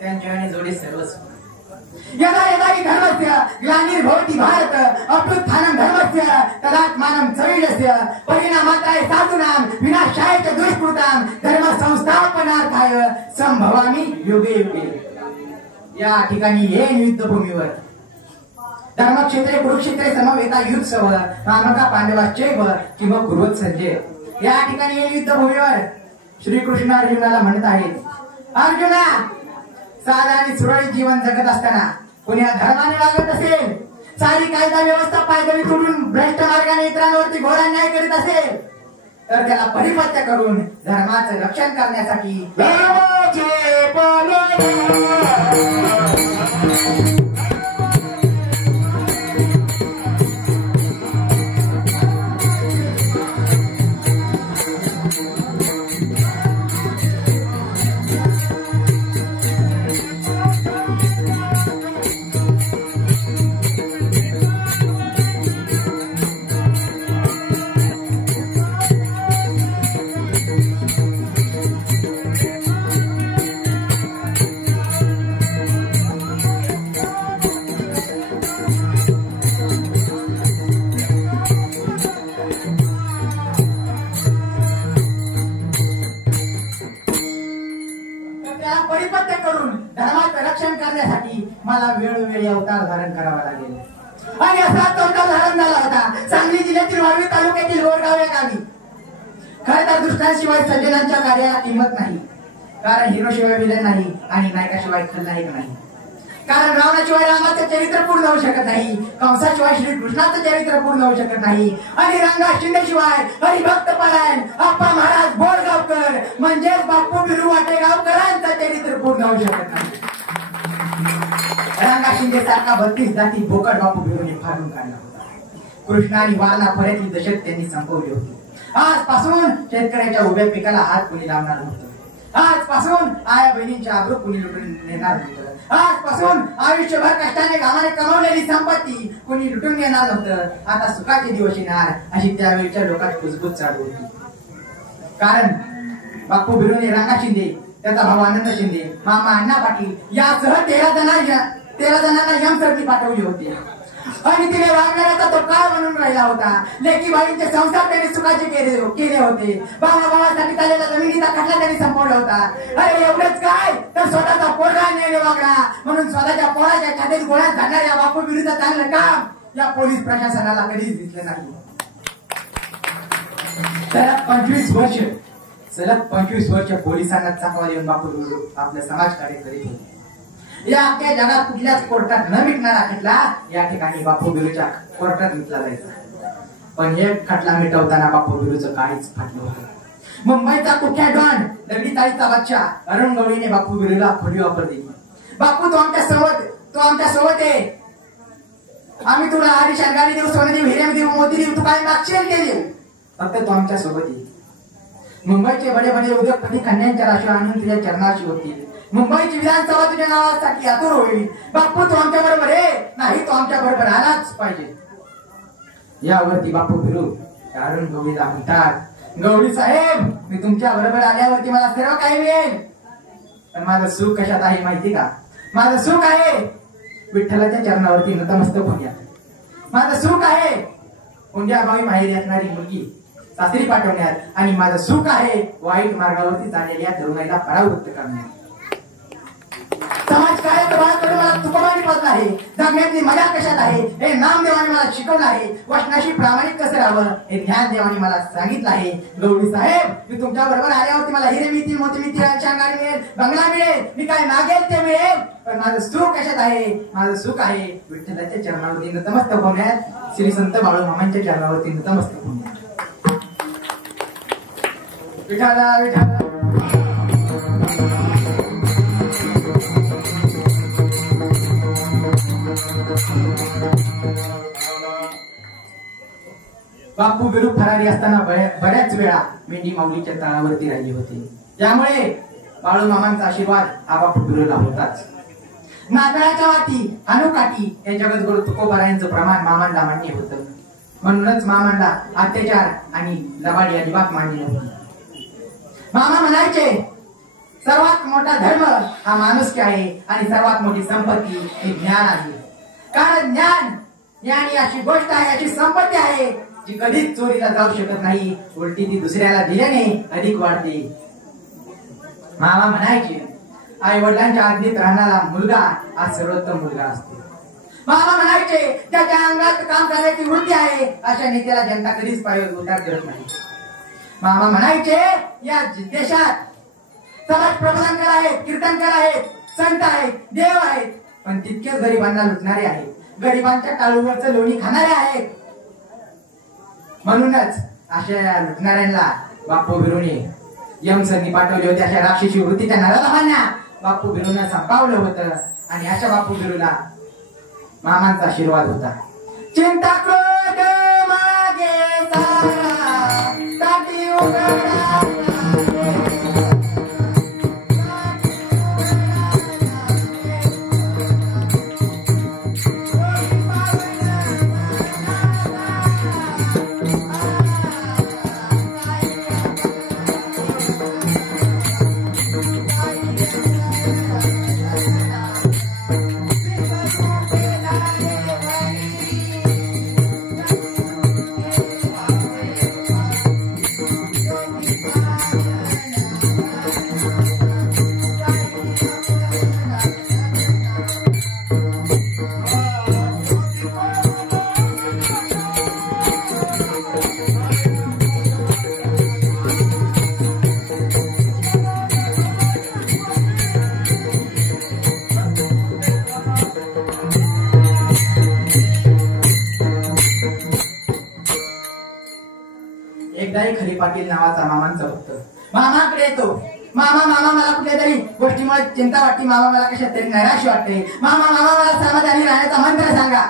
त्यांच्या जोडे सर्वस्व. यदा यदा हि धर्मस्य ग्लानिर्भवति भारत अभ्युत्थानं धर्मस्य तदात्मानं समीरस्य परिणामाय साधूनां विनाशाय च दुष्कृतां धर्म संस्थापनार्थाय संभवामि युगे युगे. या ठिकाणी हे युद्धभूमीवर धर्मक्षेत्रे कुरुक्षेत्रे समवेता युत्सव रामका पांडवाश्चैव किंवा कुरुवत संजय. या ठिकाणी हे युद्धभूमीवर श्रीकृष्ण अर्जुनाला म्हणत आहेत, अर्जुना साधा आणि सुरळीत जीवन जगत असताना कोणी धर्माने वागत असेल, सारी कायदा व्यवस्था पायदळी तोडून भ्रष्ट मार्गाने इतरांवरती घोर अन्याय करीत असेल तर त्याला परिपक्व करून धर्माचं रक्षण करण्यासाठी धर्माचे पालन परिपक्व करून धर्माचं रक्षण करण्यासाठी मला वेळोवेळी अवतार धारण करावा लागेल. आणि असाच अवतार धारण झाला होता सांगली जिल्ह्यातील वाळवी तालुक्यातील गोरगाव या गावी. खरं तर दुष्टांशिवाय सज्जनांच्या कार्याला किंमत नाही, कारण हिरोशिवाय विलन नाही आणि नायकाशिवाय खलनायक नाही, कारण रावणाशिवाय रामाचं चरित्र पूर्ण होऊ शकत नाही, कंसाशिवाय श्रीकृष्णाचं चरित्र पूर्ण होऊ शकत नाही, आणि रंगा शिंदेशिवाय हरिभक्त परायण आप्पा महाराज बोरगावकर म्हणजेच बापू बिरू वाटेगावकरांचं चरित्र पूर्ण होऊ शकत नाही. रंगा शिंदे सारखा 32 जाती बोकड बापू बिरूने फाडून काढला होता. कृष्णा आणि वारणा पर्यंतली दशक त्यांनी संपवली होती. आजपासून शेतकऱ्याच्या उभ्या पिकाला हात कुणी लावणार नव्हतं. आजपासून आया बहिणींच्या आबरू कुणी लुटून नेणार नव्हतं. आजपासून आयुष्यभर कष्टाने घामाने कमावलेली संपत्ती कुणी लुटून घेणार नव्हतं. आता सुखाचे दिवस येणार अशी त्यावेळच्या लोकात कुजबूज चालू होती. कारण बापू बिरूने रंगा शिंदे, त्याचा भाऊ आनंद शिंदे, मामा अण्णा पाटील यासह 13 जणांना यमसरती पाठवली होती. आणि तिने वागणाऱ्याचा तो काळ म्हणून राहिला होता. लेकी बाईंचे संसार त्यांनी सुखाचे केले होते. भावासाठी चाललेला जमिनीचा खटला त्यांनी संपवला होता. अरे एवढंच काय तर स्वतःचा पोरगा नेणे वागणा म्हणून स्वतःच्या पोराच्या छातीत गोळ्यात घालणाऱ्या बापू बिरूचं चांगलं काम या पोलीस प्रशासनाला कधीच दिसलं नाही. सलग 25 वर्ष पोलिसांना चाकवा देऊन बापू बिरू आपलं समाजकार्य करीत होते. या अख्ख्या जगात कुठल्याच कोर्टात न मिटणारा खटला या ठिकाणी बापू बिरूच्या कोर्टात मिटला जायचा. पण हे खटला मिटवताना बापू बिरूचं काळीच फाटलं होतं. मुंबईचा कुख्या डॉन दगडी ताईचा बादशाह अरुण गवळीने बापू बिरूला खोली ऑफर दिली. बापू तू आमच्या सोबत आहे. आम्ही तुला आधी शर्गारी देऊ, सोने देऊ, हिरे देऊ, मोती देऊ, तू काय मागशील ते देऊ, फक्त तू आमच्या सोबत ये. मुंबईचे बडे बडे उद्योगपती कन्यांच्या राशी आणून तुझ्या चरणाशी होतील. मुंबईची विधानसभा तुझ्या नावासाठी आतुर होईल. बापू तू आमच्या बरोबर आहे, नाही तो आमच्या बरोबर आलाच पाहिजे. यावरती बापू बिरू अरुण गवळीला म्हणतात, गवळी साहेब मी तुमच्या बरोबर आल्यावरती मला सर्व काही मिळेल, पण माझं सुख कशात आहे माहिती का? माझं सुख आहे विठ्ठलाच्या चरणावरती नतमस्तक होण्यात. माझं सुख आहे पुंजाबाई माहेरी असणारी मुलगी सासरी पाठवण्यात. आणि माझं सुख आहे वाईट मार्गावरती चाललेल्या तरुणाईला परावृत्त करण्यात. समाज काय मला तुकोबानी पाहत आहे. जगण्यातली मजा कशात आहे हे नामदेवाने मला शिकवलं आहे. वचनाशी प्रामाणिक कसं राहावं हे ज्ञानदेवाने मला सांगितलं आहे. गवळी साहेब मी तुमच्या बरोबर आल्यावरती मला हिरे मिळतील, मोती मिळतील, गाडी मिळेल, बंगला मिळेल, मी काय मागेल ते मिळेल, पण माझं सुख कशात आहे? माझं सुख आहे विठ्ठलाच्या चरणावरती नतमस्तक होण्यात, श्री संत बाळूमामांच्या चरणावरती नतमस्तक होण्यात. विठाला विठाला बापू बिरू फरारी असताना बऱ्याच वेळा मेंढी माऊलीच्या तळावरती राहिली होती. त्यामुळे बाळूमामांचा आशीर्वाद हा बापू बिरूला होताच. नारळाच्या वाटी अनुकाठी हे जगद्गुरु तुकोबारायांचं प्रमाण मामांना मान्य होतं. म्हणूनच मामांना अत्याचार आणि लबाडी अजिबात मान्य नव्हती. मामा म्हणायचे सर्वात मोठा धर्म हा माणुसकी आहे आणि सर्वात मोठी संपत्ती ही ज्ञान आहे. कारण ज्ञान ही अशी गोष्ट आहे, अशी संपत्ती आहे जी कधीच चोरीला जाऊ शकत नाही, उलटी ती दुसऱ्याला दिल्याने अधिक वाढते. मामा म्हणायचे आई वडिलांच्या आज्ञेत राहणारा मुलगा हा सर्वोत्तम मुलगा असतो. मामा म्हणायचे ज्याच्या अंगात काम करण्याची वृत्ती आहे अशा नेत्याला जनता कधीच पायावर उतार करत नाही. मामा म्हणायचे या देशात समाज प्रबोधनकर आहेत, कीर्तनकर आहेत, संत आहेत, देव आहेत, पण तितकेच गरिबांना लुटणारे आहेत, गरिबांच्या टाळूवरचं लोणी खाणारे आहेत. म्हणूनच अशा लुटणाऱ्यांना बापू बिरुने यमसंधी पाठवले होते. अशा राक्षसी वृत्तीच्या नराधमांना बापू बिरुनं संपावलं होतं. आणि अशा बापू बिरूला मामांचा आशीर्वाद होता. चिंता क्रोध मागे सारा ताटी उघडा खरे पाटील नावाचा मामांचा भक्त मामाकडे येतो. मामा मला कुठल्या तरी गोष्टीमुळे चिंता वाटते, मामा मला कशात तरी नैराश्य वाटते, मामा मला समाधानी राहण्याचा मंत्र सांगा.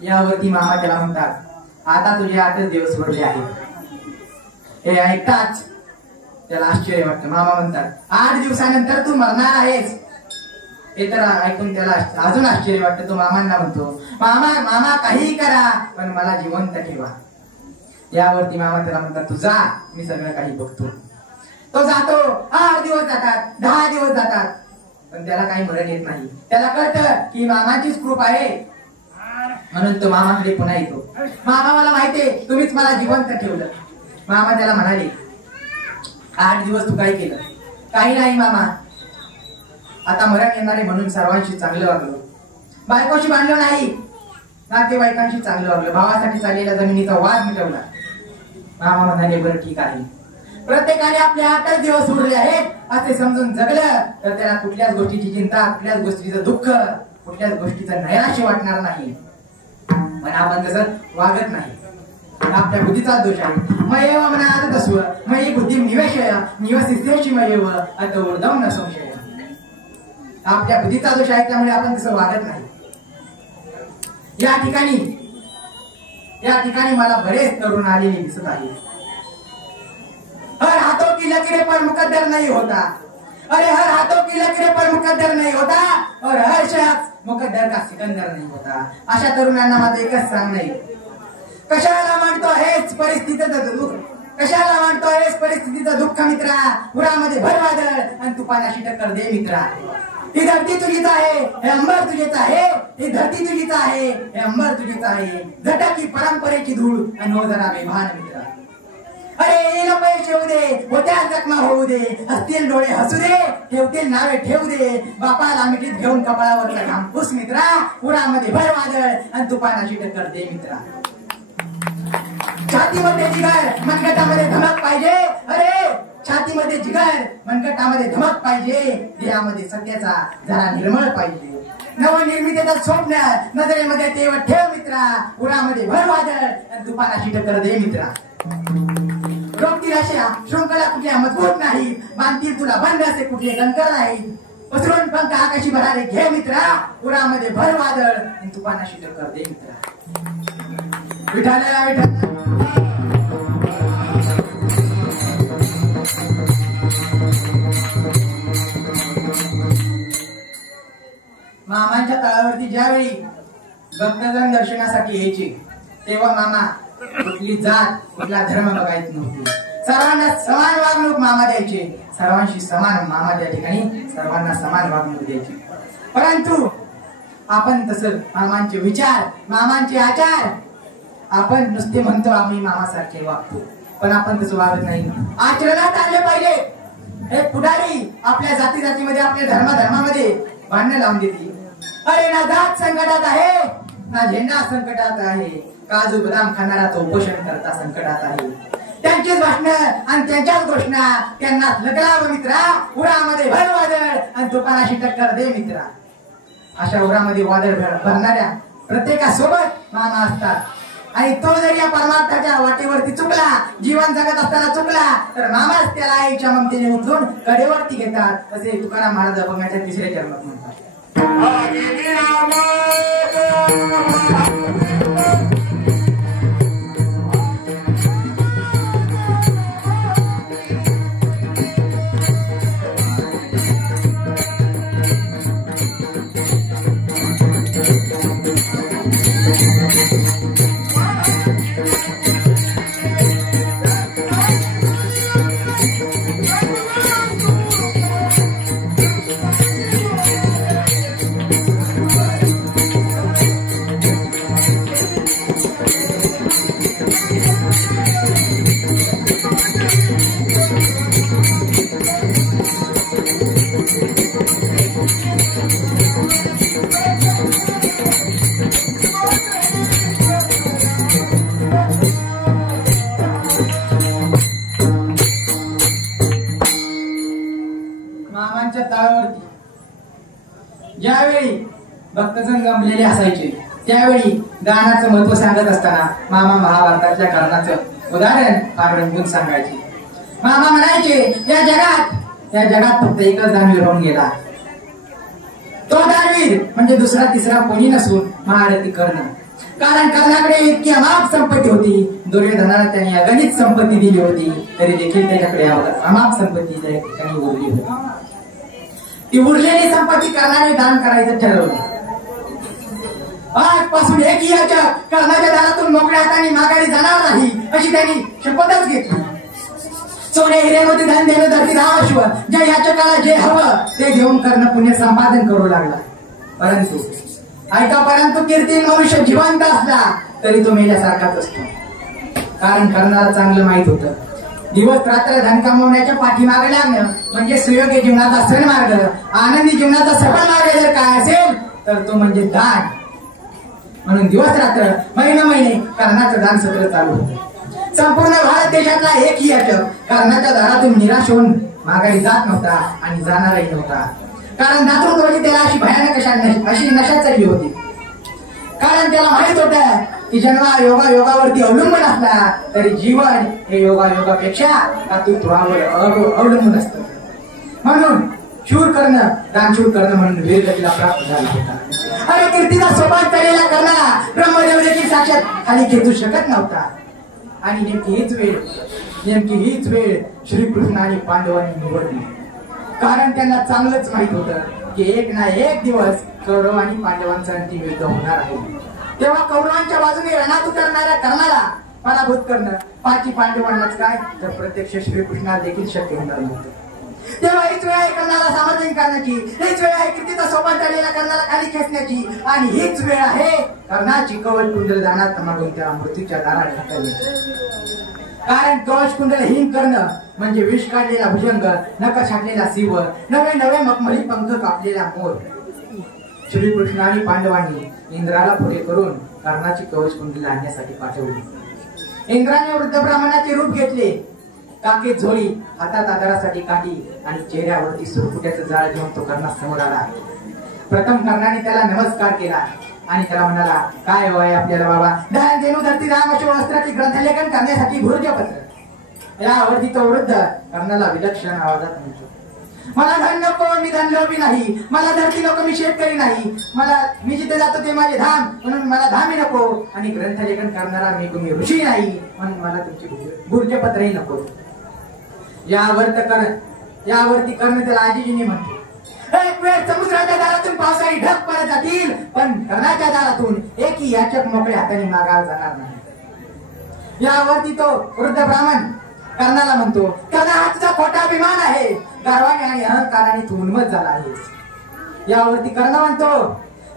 यावरती मामा त्याला म्हणतात, आता तुझे 8च दिवस उरले आहेत. हे ऐकताच त्याला आश्चर्य वाटतं. मामा म्हणतात, 8 दिवसानंतर तू मरणार आहेस. हे तर ऐकून त्याला अजून आश्चर्य वाटतं. तो मामांना म्हणतो, मामा काहीही करा पण मला जिवंत ठेवा. यावरती मामा त्याला म्हणतात, तू जा, मी सगळं काही बघतो. तो जातो. 8 दिवस जातात, 10 दिवस जातात, पण त्याला काही मरण येत नाही. त्याला कळतं की मामाचीच कृपा आहे, म्हणून तो मामाकडे पुन्हा येतो. मामा मला माहितीये तुम्हीच मला जिवंत ठेवलं. मामा त्याला म्हणाले, 8 दिवस तू काय केलं? काही नाही मामा, आता मरण येणारे म्हणून सर्वांशी चांगलं वागलो, बायकोशी भांडलो नाही, नातेवाईकांशी चांगलं वागलं, भावासाठी चाललेल्या जमिनीचा वाद मिटवला. मामा म्हणाले, बरं ठीक आहे, प्रत्येकाने आपले 8च दिवस उरले आहेत असे समजून जगलं तर त्याला कुठल्याच गोष्टीची चिंता, कुठल्याच गोष्टीचं दुःख, कुठल्याच गोष्टीचं नैराश्य वाटणार नाही. पण आपण तसं वागत नाही. आपल्या बुद्धीचा दोष आहे. मयेव मनात तस्व मयी बुद्धी निवेशय निवसिष्येषि मयेव अत ऊर्ध्वं न संशय. आपल्या बुद्धीचा दोष आहे, त्यामुळे आपण तसं वागत नाही. या ठिकाणी मला बरेच तरुण आलेले दिसत आहे. हर हाथों की लकीरें पर मुकद्दर नहीं होता, अरे हर हाथों की लकीरें पर मुकद्दर नहीं होता और हर शख्स मुकद्दर का सिकंदर नहीं होता. अशा तरुणांना माझं एकच सांगणं आहे, कशाला मांडतो हेच परिस्थितीचं दुःख, कशाला मांडतो हेच परिस्थितीचं दुःख मित्रा. पुरामध्ये भरवादळ आणि तुफानाशी टक्कर दे मित्रा. ही धरती तुझीच आहे, हे अंबर तुझेच आहे, ही धरती तुझीच आहे, हे अंबर तुझीच आहे. झटकी परंपरेची धूळ आणि हो जरा बेभान मित्रा. अरे येईल पैसे होऊ दे, होत्या जखमा होऊ दे, हसतील डोळे हसू दे, ठेवतील नावे ठेवू दे, बापाला मिठीत घेऊन कपाळावर घाम पुस मित्रा. पुरामध्ये भर वादळ आणि तुफानाशी टक्कर दे मित्रा. छातीमध्ये जिगर मनगटामध्ये धमक पाहिजे, अरे छातीमध्ये जिगर मनगटामध्ये धमक पाहिजे, देहामध्ये सत्याचा जरा निर्मळ पाहिजे. नवनिर्मितीचं स्वप्न नजरेमध्ये तेवढ ठेव मित्रा. पुरामध्ये भर वादळ आणि तुफानाशी टक्कर दे मित्रा. रोखतील अशा शृंखला कुठल्या मजबूत नाही, बांधतील तुला बंद असे कुठले कंकर नाही. पसरून पंख आकाशी भरारे घे मित्रा. पुरामध्ये भर वादळ आणि तुफानाशी टक्कर दे मित्रा. विठाला विठाला मामांच्या तळावरती ज्यावेळी भक्तजन दर्शनासाठी यायचे तेव्हा मामा कुठली जात कुठला धर्म बघायच नव्हती. सर्वांना समान वागणूक मामा द्यायचे, सर्वांशी समान मामा त्या ठिकाणी सर्वांना समान वागणूक द्यायची. परंतु आपण तसं मामांचे विचार, मामांचे आचार, आपण नुसते म्हणतो आम्ही मामासारखे वागतो, पण आपण तसं वागत नाही. आचरणात आणले पाहिजे. हे पुढारी आपल्या जातीमध्ये आपल्या धर्मामध्ये भांडणं लावून देतील. अरे ना जात संकटात आहे, ना झेंडा संकटात आहे, काजू बदाम खाणारा तो उपोषण करता संकटात आहे. त्यांचेच भाषण वाटणं आणि त्यांच्याच घोषणा त्यांना लगलाव मित्रा, उरामध्ये भर वादळ आणि तुकानाशी टक्कर दे मित्रा. अशा उरामध्ये वादळ भरणाऱ्या प्रत्येकासोबत मामा असतात आणि तो जर या परमार्थाच्या वाटेवरती चुकला, जीवन जगत असताना चुकला, तर मामाच त्याला आईच्या ममतेने उचलून कडेवरती घेतात, असे तुकाराम महाराज अभंगाच्या 3ऱ्या चरणात म्हणतात. मामांच्या तळावरती ज्यावेळी भक्तजन जमलेले असायचे त्यावेळी गाण्याचं महत्व सांगत असताना मामा महाभारतातल्या कर्णाचं उदाहरण फार रंगून सांगायचे. मामा म्हणायचे, या जगात फक्त एकच दानवीर होऊन गेला. तो दानवीर म्हणजे दुसरा तिसरा कोणी नसून महारथी कर्ण. कारण कर्णाकडे इतकी अमाप संपत्ती होती, दुर्योधनाला त्यांनी अगणित संपत्ती दिली होती, तरी देखील त्याच्याकडे अमाप संपत्ती त्या ठिकाणी उरली होती. ती उरलेली संपत्ती कर्णाने दान करायचं ठरवलं. आजपासून एक याच्या कर्णाच्या दारातून मोकळ्या हाताने माघारी जाणार नाही अशी त्यांनी शपथच घेतली. सोने हिऱ्यामध्ये धन देणं धरती धावश्व, ज्या याचकाला जे हवं ते घेऊन कर्ण पुण्य संपादन करू लागला. परंतु कीर्ती मनुष्य जिवंत असला तरी तो मेल्यासारखाच असतो. कारण कर्णाला चांगलं माहित होतं, दिवस रात्र धन कमवण्याच्या पाठीमागे लागणं म्हणजे सुयोग्य जीवनाचा सण मार्ग, आनंदी जीवनाचा सफल मार्ग जर काय असेल तर तो म्हणजे दान. म्हणून दिवस रात्र महिने कर्णाचं दान सत्र चालू होतं. संपूर्ण भारत देशातला एकही याचक कर्णाच्या दारातून निराश होऊन माघारी जात नव्हता आणि जाणारही नव्हता. कारण दातृत्वाची त्याला अशी भयानक अशी नशा चढली होती. कारण त्याला माहित होतं की जन्म योगावरती अवलंबून असला तरी जीवन हे योगापेक्षा दातृत्वावर अवलंबून असतं. म्हणून शूर कर्ण दानशूर कर्ण म्हणून वीरगतीला प्राप्त झाला होता. अरे कीर्तीचा सोपान केलेला कर्णाला ब्रह्मदेव देखील साक्षात खाली खेचू शकत नव्हता. आणि नेमकी हीच वेळ श्रीकृष्ण आणि पांडवांनी निवडली. कारण त्यांना चांगलंच माहित होतं की एक ना एक दिवस कौरव आणि पांडवांचं अंतिम युद्ध होणार आहे. तेव्हा कौरवांच्या बाजूने रणात उतरणाऱ्या कर्णाला पराभूत करणं पाची पांडवांनाच काय तर प्रत्यक्ष श्रीकृष्णाला देखील शक्य होणार नव्हतं. तेव्हा हीच वेळ आहे कर्णाला समर्थन करण्याची, हीच वेळ आहे कीर्तीचा सोबत आलेल्या कर्णाला खाली खेचण्याची, आणि हीच वेळ आहे कर्णाची कवच कुंडल दानात मागून त्याला मृत्यूच्या दारात ढकलण्याची. कारण कवच कुंडलहीन करणं म्हणजे विष काढलेला भुजंग, नख छाटलेला सिंह, नवे मखमली पंख कापलेला मोर. श्रीकृष्ण आणि पांडवांनी इंद्राला पुढे करून कर्णाची कवच कुंडल आणण्यासाठी पाठवली. इंद्राने वृद्ध ब्राह्मणाचे रूप घेतले. काकेत झोळी, हातात आधारासाठी काठी आणि चेहऱ्यावरती सुरकुट्याचं जाळ घेऊन तो कर्णा समोर आला. प्रथम कर्णाने त्याला नमस्कार केला आणि त्याला म्हणाला, काय हवंय आपल्याला बाबा? दान देणू धरती राम अशोक वस्त्राची ग्रंथलेखन करण्यासाठी भूर्जपत्र. यावरती तो वृद्ध कर्णाला विलक्षण आवाजात म्हणतो, मला धन नको, मी धनलोभी नाही. मला धरती नको, मी शेतकरी नाही. मी जिथे जातो ते माझे धाम, म्हणून मला धामी नको. आणि ग्रंथलेखन करणारा मी ऋषी नाही, म्हणून मला तुमची भूर्जपत्रही नको. यावरती कर्ण त्याला आजीजीने म्हणतो, एक वेळ समुद्राच्या दारातून पावसाळी ढग पडत जातील, पण कर्णाच्या दारातून एकही याचक मोकळ्या हाताने मागावर जाणार नाही. यावरती तो वृद्ध ब्राह्मण कर्णाला म्हणतो, कर्णा हा तुझा खोटा अभिमान आहे, गर्वाने आणि अहंकाराने तू उन्मत्त झाला आहेस. यावरती कर्ण म्हणतो,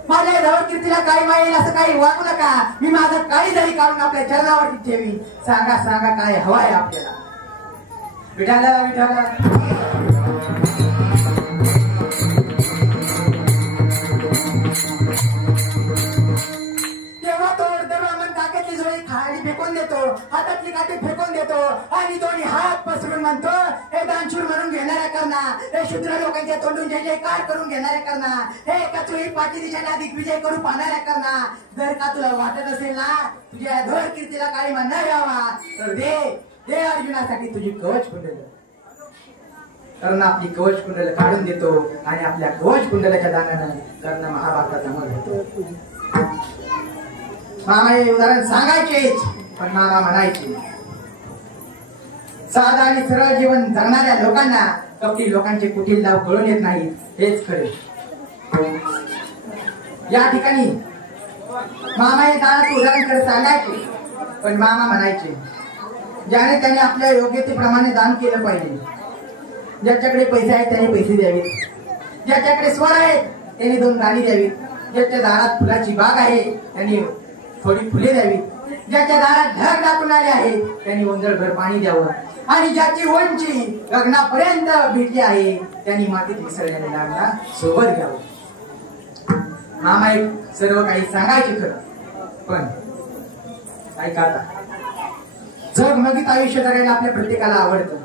माझ्या जवळ कीर्तीला काही माईल असं काही वागू नका. मी माझं काही जरी काढून आपल्या चरणावरती ठेवी. सांगा काय हवाय आपल्याला. विठाला तेव्हा तो वृद्ध ब्राह्मण काकेची झोळी खाली फेकून देतो हातातली काठी फेकून देतो आणि दोन्ही हात पसरून म्हणतो, हे दानशूर म्हणून घेणाऱ्या करना, हे शूद्र लोकांच्या तोंडून जय जयकार करून घेणाऱ्या करना, हे कचोरी पाठी दिशेला दिग्विजय करून पाहणाऱ्या करना. जर का तुला वाटत असेल ना तुझ्या धड कीर्तीला काळीमा न यावा तर दे अर्जुनासाठी तुझी कवच कुंडल. कर्ण आपली कवच कुंडल काढून देतो आणि आपल्या कवच कुंडलाच्या दानानं कर्ण महाभारताचा मग घेतो. मामा हे उदाहरण सांगायचेच पण मामा म्हणायचे, साधा आणि सरळ जीवन जगणाऱ्या लोकांना कपटी लोकांचे कुठील लाभ कळून येत नाही, हेच खरे. या ठिकाणी मामा हे दानाचं उदाहरण खरं सांगायचे पण मामा म्हणायचे, ज्याने त्याने आपल्या योग्यतेप्रमाणे दान केलं पाहिजे. ज्याच्याकडे पैसे आहेत त्याने पैसे द्यावेत, ज्याच्याकडे स्वर आहेत त्याने 2 गाणी द्यावीत, ज्याच्या दारात फुलाची बाग आहे त्यांनी थोडी फुले द्यावीत, ज्याच्या दारात घर दाखवून आले आहे त्यांनी ओंजळभर पाणी द्यावं आणि ज्याची उंची गगनापर्यंत भेटली आहे त्यांनी मातीत मिसळलेल्या दाराला सोबत घ्यावं. मामा एक सर्व काही सांगायचे खरं पण ऐका आता, जगमगीत आयुष्य जगायला आपल्या प्रत्येकाला आवडतं.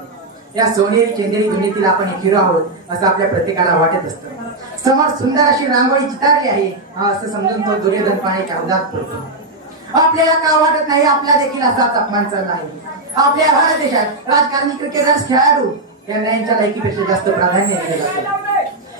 या सोनेरी चेंदेरी दुनियेतील आपण एक हिरो आहोत असं आपल्या प्रत्येकाला वाटत असतं. समोर सुंदर अशी रांगोळी चितारली आहे असं समजून तो दुर्योधन पाण्याच्या हौदात पडतो. आपल्याला का वाटत नाही आपला देखील असाच अपमान चालला आहे. आपल्या भारत देशात राजकारणी, क्रिकेटर्स, खेळाडू यांना यांच्या लायकीपेक्षा जास्त प्राधान्य दिले जाते.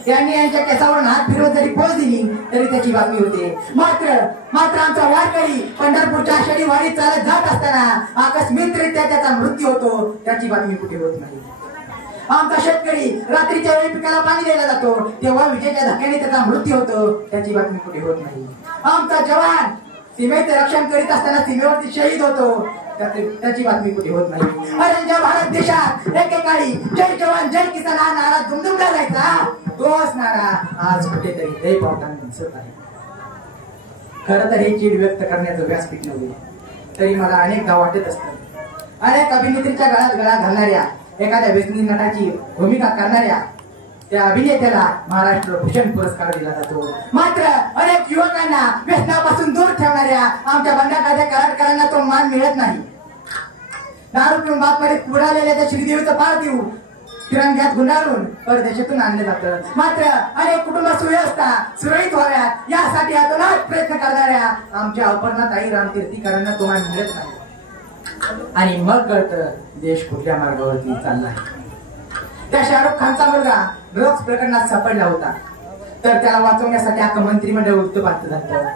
यांनी यांच्या केसावरून हात फिरवत जरी पोच दिली तरी त्याची बातमी होते. मात्र आमचा वारकरी पंढरपूरच्या आषाढी वारीत चालत जात असताना आकस्मिकरित्या त्याचा मृत्यू होतो, त्याची बातमी कुठे होत नाही. आमचा शेतकरी रात्रीच्या वेळी पिकाला पाणी द्यायला जातो तेव्हा विजेच्या धक्क्याने त्याचा मृत्यू होतो, त्याची बातमी कुठे होत नाही. आमचा जवान सीमेचं रक्षण करीत असताना सीमेवरती शहीद होतो, त्याची बातमी कुठे होत नाही. अरे ज्या भारत देशात एकेकाळी जय जवान जय किसान हा नारा दुमदुमला जायचा तोच नारा आज कुठेतरी लय पावताना दिसत आहे. खरं तर हे चीड व्यक्त करण्याचं व्यासपीठ नव्हे, तरी मला अनेकदा वाटत असतं, अनेक अभिनेत्रीच्या गळ्यात गळा घालणाऱ्या, एखाद्या व्यसनी नटाची भूमिका करणाऱ्या त्या अभिनेत्याला महाराष्ट्र भूषण पुरस्कार दिला जातो. मात्र अनेक युवकांना व्यसनापासून दूर ठेवणाऱ्या आमच्या बंडाखाद्या कलाकारांना तो मान मिळत नाही. दारू पिऊन बापमध्ये बुडालेल्या त्या श्रीदेवीचं पार्थिव तिरंग्यात गुंडाळून परदेशातून आणलं जातं. मात्र अनेक कुटुंब सुव्यवस्था सुरळीत व्हाव्यात यासाठी अतोनात प्रयत्न करणाऱ्या आमच्या अपर्णाताई रामकीर्तीकरांना तो मान मिळत नाही. आणि मग कळतं देश कुठल्या मार्गावरती चालला आहे. त्या शाहरुख खानचा मुलगा ड्रग्स प्रकरणात सापडला होता तर त्याला वाचवण्यासाठी अख्खं मंत्रिमंडळ उलटं पालतं झालं.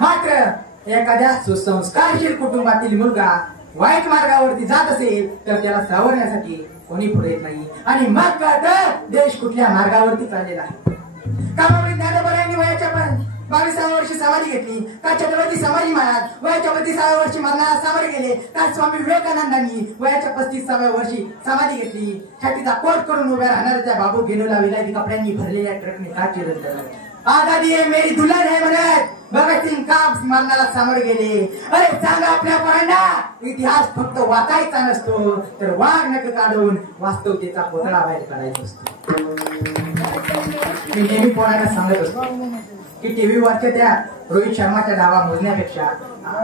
मात्र एखाद्या सुसंस्कारशील कुटुंबातील मुलगा वाईट मार्गावरती जात असेल तर त्याला सावरण्यासाठी कोणी पुढे येत नाही. आणि मग कळतं देश कुठल्या मार्गावरती चाललेला आहे. कामावरील ज्ञानोबा वयाच्या 22व्या वर्षी समाधी घेतली, का छत्रपती संभाजी महाराज वयाच्या 32व्या वर्षी मरणाला सामोरे गेले, का स्वामी विवेकानंदांनी वयाच्या 35व्या वर्षी समाधी घेतली. छातीचा कोट करून उभ्या राहणाऱ्या त्या बाबू गेनूला विलायती कपड्यांनी भरलेल्या ट्रकने का चिरत झालं. आजादी आहे मेरी दुल्हन आहे म्हणत भगतसिंग का मरणाला सामोरे गेले. अरे सांगा आपल्या पोरांना, इतिहास फक्त वाचायचा नसतो तर वाघ नख काढून वास्तवतेचा पुतळा बाहेर काढायचा असतो. मी नेहमी पोरांना सांगत असतो की टीव्हीवरच्या त्या रोहित शर्माच्या डावा मोजण्यापेक्षा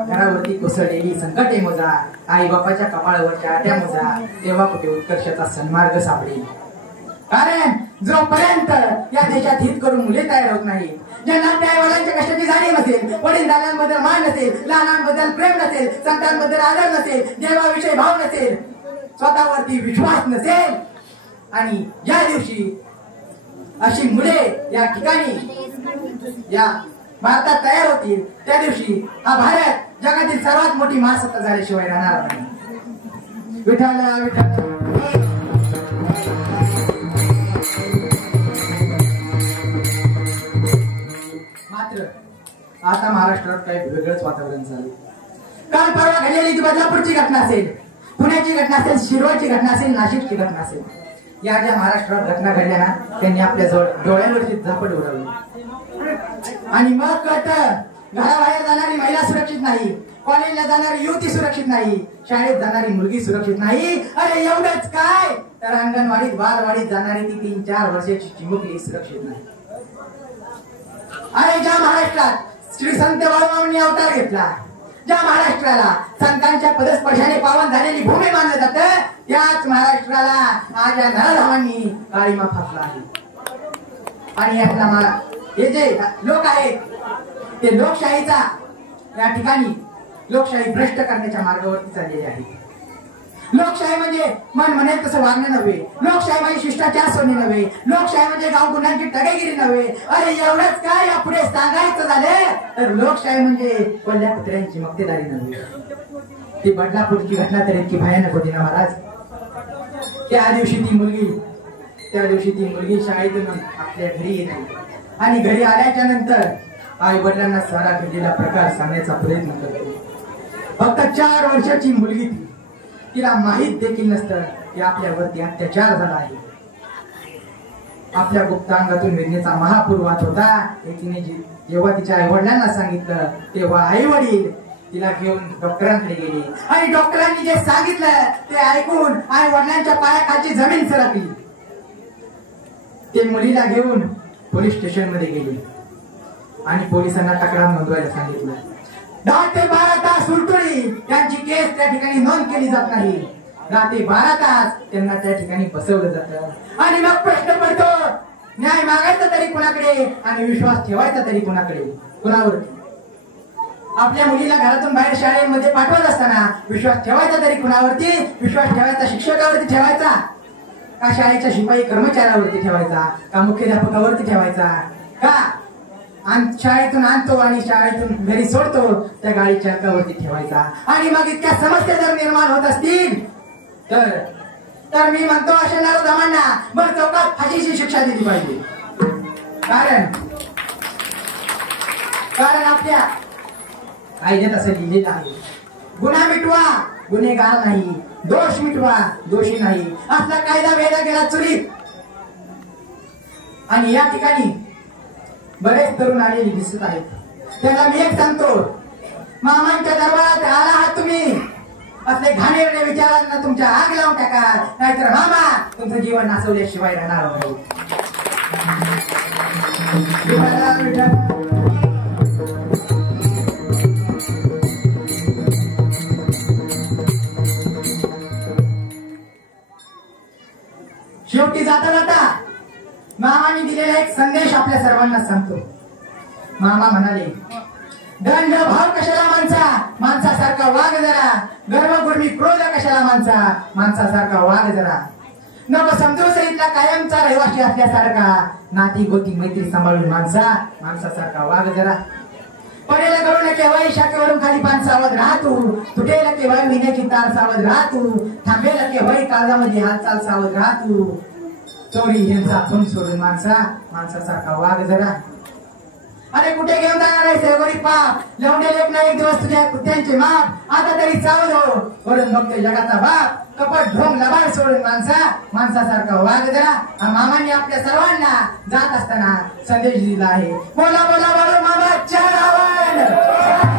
घरावरती कोसळलेली संकटे मोजा, आई बापाच्या कपाळावरच्या आट्या मोजा, तेव्हा कुठे उत्कर्षाचा सन्मार्ग सापडेल. कारण जोपर्यंत या देशात हित करून मुले तयार होत नाही, ज्यांना त्या वडिलांच्या कष्टाची जाणीव नसेल, वडीलधाऱ्यांबद्दल मान नसेल, लहानांबद्दल प्रेम नसेल, संतांबद्दल आदर नसेल, देवाविषयी भाव नसेल, स्वतःवरती विश्वास नसेल आणि ज्या दिवशी अशी मुले या ठिकाणी या भारतात तयार होतील त्या दिवशी हा भारत जगातील सर्वात मोठी महासत्ता झाल्याशिवाय राहणार नाही. विठ्ठल विठ्ठल. मात्र आता महाराष्ट्रात काही वेगळंच वातावरण झालं. काल परवा घडलेली बदलापूरची घटना असेल, पुण्याची घटना असेल, शिरवळची घटना असेल, नाशिकची घटना असेल, या ज्या महाराष्ट्रात घटना घडल्या ना त्यांनी आपल्या डोळ्यांवरची झापड उडवली. आणि मग कळतं घराबाहेर जाणारी महिला सुरक्षित नाही, कॉलेजला जाणारी युवती सुरक्षित नाही, शाळेत जाणारी मुलगी सुरक्षित नाही. अरे एवढंच काय तर अंगणवाडीत बालवाडीत जाणारी ती 3-4 वर्षाची चिमुकली सुरक्षित नाही. अरे ज्या महाराष्ट्रात श्री संत बाळूमामांनी अवतार घेतला, ज्या महाराष्ट्राला संतांच्या पदस्पर्शाने पावन झालेली भूमी मानलं जातं, त्याच महाराष्ट्राला आज या नरधावांनी काळीमा फासला आहे. आणि यातला मला हे जे लोक आहेत ते लोकशाहीचा या ठिकाणी लोकशाही भ्रष्ट करण्याच्या मार्गावरती चाललेले आहेत. लोकशाही म्हणजे मन म्हणेल तसं वागणं नव्हे, लोकशाही म्हणजे शिष्टाचार सोडणे नव्हे, लोकशाही म्हणजे गाव गुन्ह्यांची टगेगिरी नव्हे. अरे एवढंच काय यापुढे सांगायचं झालं तर लोकशाही म्हणजे कोल्ह्या कुत्र्यांची मक्तेदारी नव्हे. ती बदलापूरची घटना तर इतकी भयानक होती ना महाराज. त्या दिवशी ती मुलगी शाळेतून आपल्या घरी येते आणि घरी आल्याच्या नंतर आई वडिलांना सारा घडलेला प्रकार सांगण्याचा प्रयत्न करते. फक्त 4 वर्षाची मुलगी ती, तिला माहित देखील नसतं की आपल्यावरती अत्याचार झाला आहे. आपल्या गुप्तांगातून वेदनेचा महापूर वाहत होता. हे तिने जेव्हा तिच्या आई वडिलांना सांगितलं तेव्हा आई वडील तिला घेऊन डॉक्टरांकडे गेले आणि डॉक्टरांनी जे सांगितलं ते ऐकून आई वडिलांच्या पायाखालची जमीन सरकली. ते मुलीला घेऊन पोलीस स्टेशन मध्ये गेले आणि पोलिसांना तक्रार नोंदवायला सांगितलं. 10 ते 12 तास उलटुळी त्यांची केस त्या ठिकाणी नोंद केली जात नाही. 10 ते 12 तास त्यांना त्या ठिकाणी बसवलं जातं आणि मग प्रश्न पडतो, न्याय मागायचा तरी कुणाकडे आणि विश्वास ठेवायचा तरी कुणाकडे, कुणावरती? आपल्या मुलीला घरातून बाहेर शाळेमध्ये पाठवत असताना विश्वास ठेवायचा तरी कुणावरती? विश्वास ठेवायचा शिक्षकावरती ठेवायचा का शाळेच्या शिपाई कर्मचाऱ्यावरती ठेवायचा का मुख्याध्यापकावरती ठेवायचा का शाळेतून आणतो आणि शाळेतून घरी सोडतो त्या गाडी चालकावरती ठेवायचा? आणि मग इतक्या समस्या जर निर्माण होत असतील तर मी म्हणतो अशा नरधावांना बरं चौकात फाशीची शिक्षा दिली पाहिजे. कारण आपल्या कायद्यात असं लिहिलेलं आहे, गुन्हा मिटवा गुन्हेगार नाही, दोष मिटवा दोषी नाही. आपला कायदा वेगळा गेला चुरीत. आणि या ठिकाणी बरेच तरुण आलेले दिसत आहेत. त्याला मी एक सांगतो, मामांच्या दरबारात आला आहात तुम्ही, असले घाणेरडे विचारांना तुमच्या आग लावून टाका, नाहीतर मामा तुमचं जीवन नासवल्याशिवाय राहणार नाही. शेवटी जाता जाता मामाने दिलेला एक संदेश आपल्या सर्वांना सांगतो. मामा म्हणाले, दंड भाव कशाला माणसासारखा वाग जरा, गर्वगुर्मी क्रोध कशाला माणसासारखा वाग जरा, नको समजू सहितला कायमचा रहिवासी असल्यासारखा, नाती गोती मैत्री सांभाळून माणसासारखा वाग जरा. पडेल करून केव्हाही शाखेवरून खाली पान सावध राहतो, तुटेल केव्हाही विण्याची तार सावध राहतो, थांबेल केव्हाही काळजामध्ये हालचाल सावध राहतो. चोरी हिंसा खून सोडून माणसासारखा वाग जरा. अरे कुठे घेऊन जाणार आहे सेवरी पाप, लवडेल एक ना एक दिवस तुझ्या कुत्यांचे माप, आता तरी सावध हो वरून बघतोय जगाचा बाप, कपट ढोंग लबाड सोडून माणसासारखा वाग जरा. मामांनी आपल्या सर्वांना जात असताना संदेश दिला आहे. बोला बोला बोला मामा, जय रावण.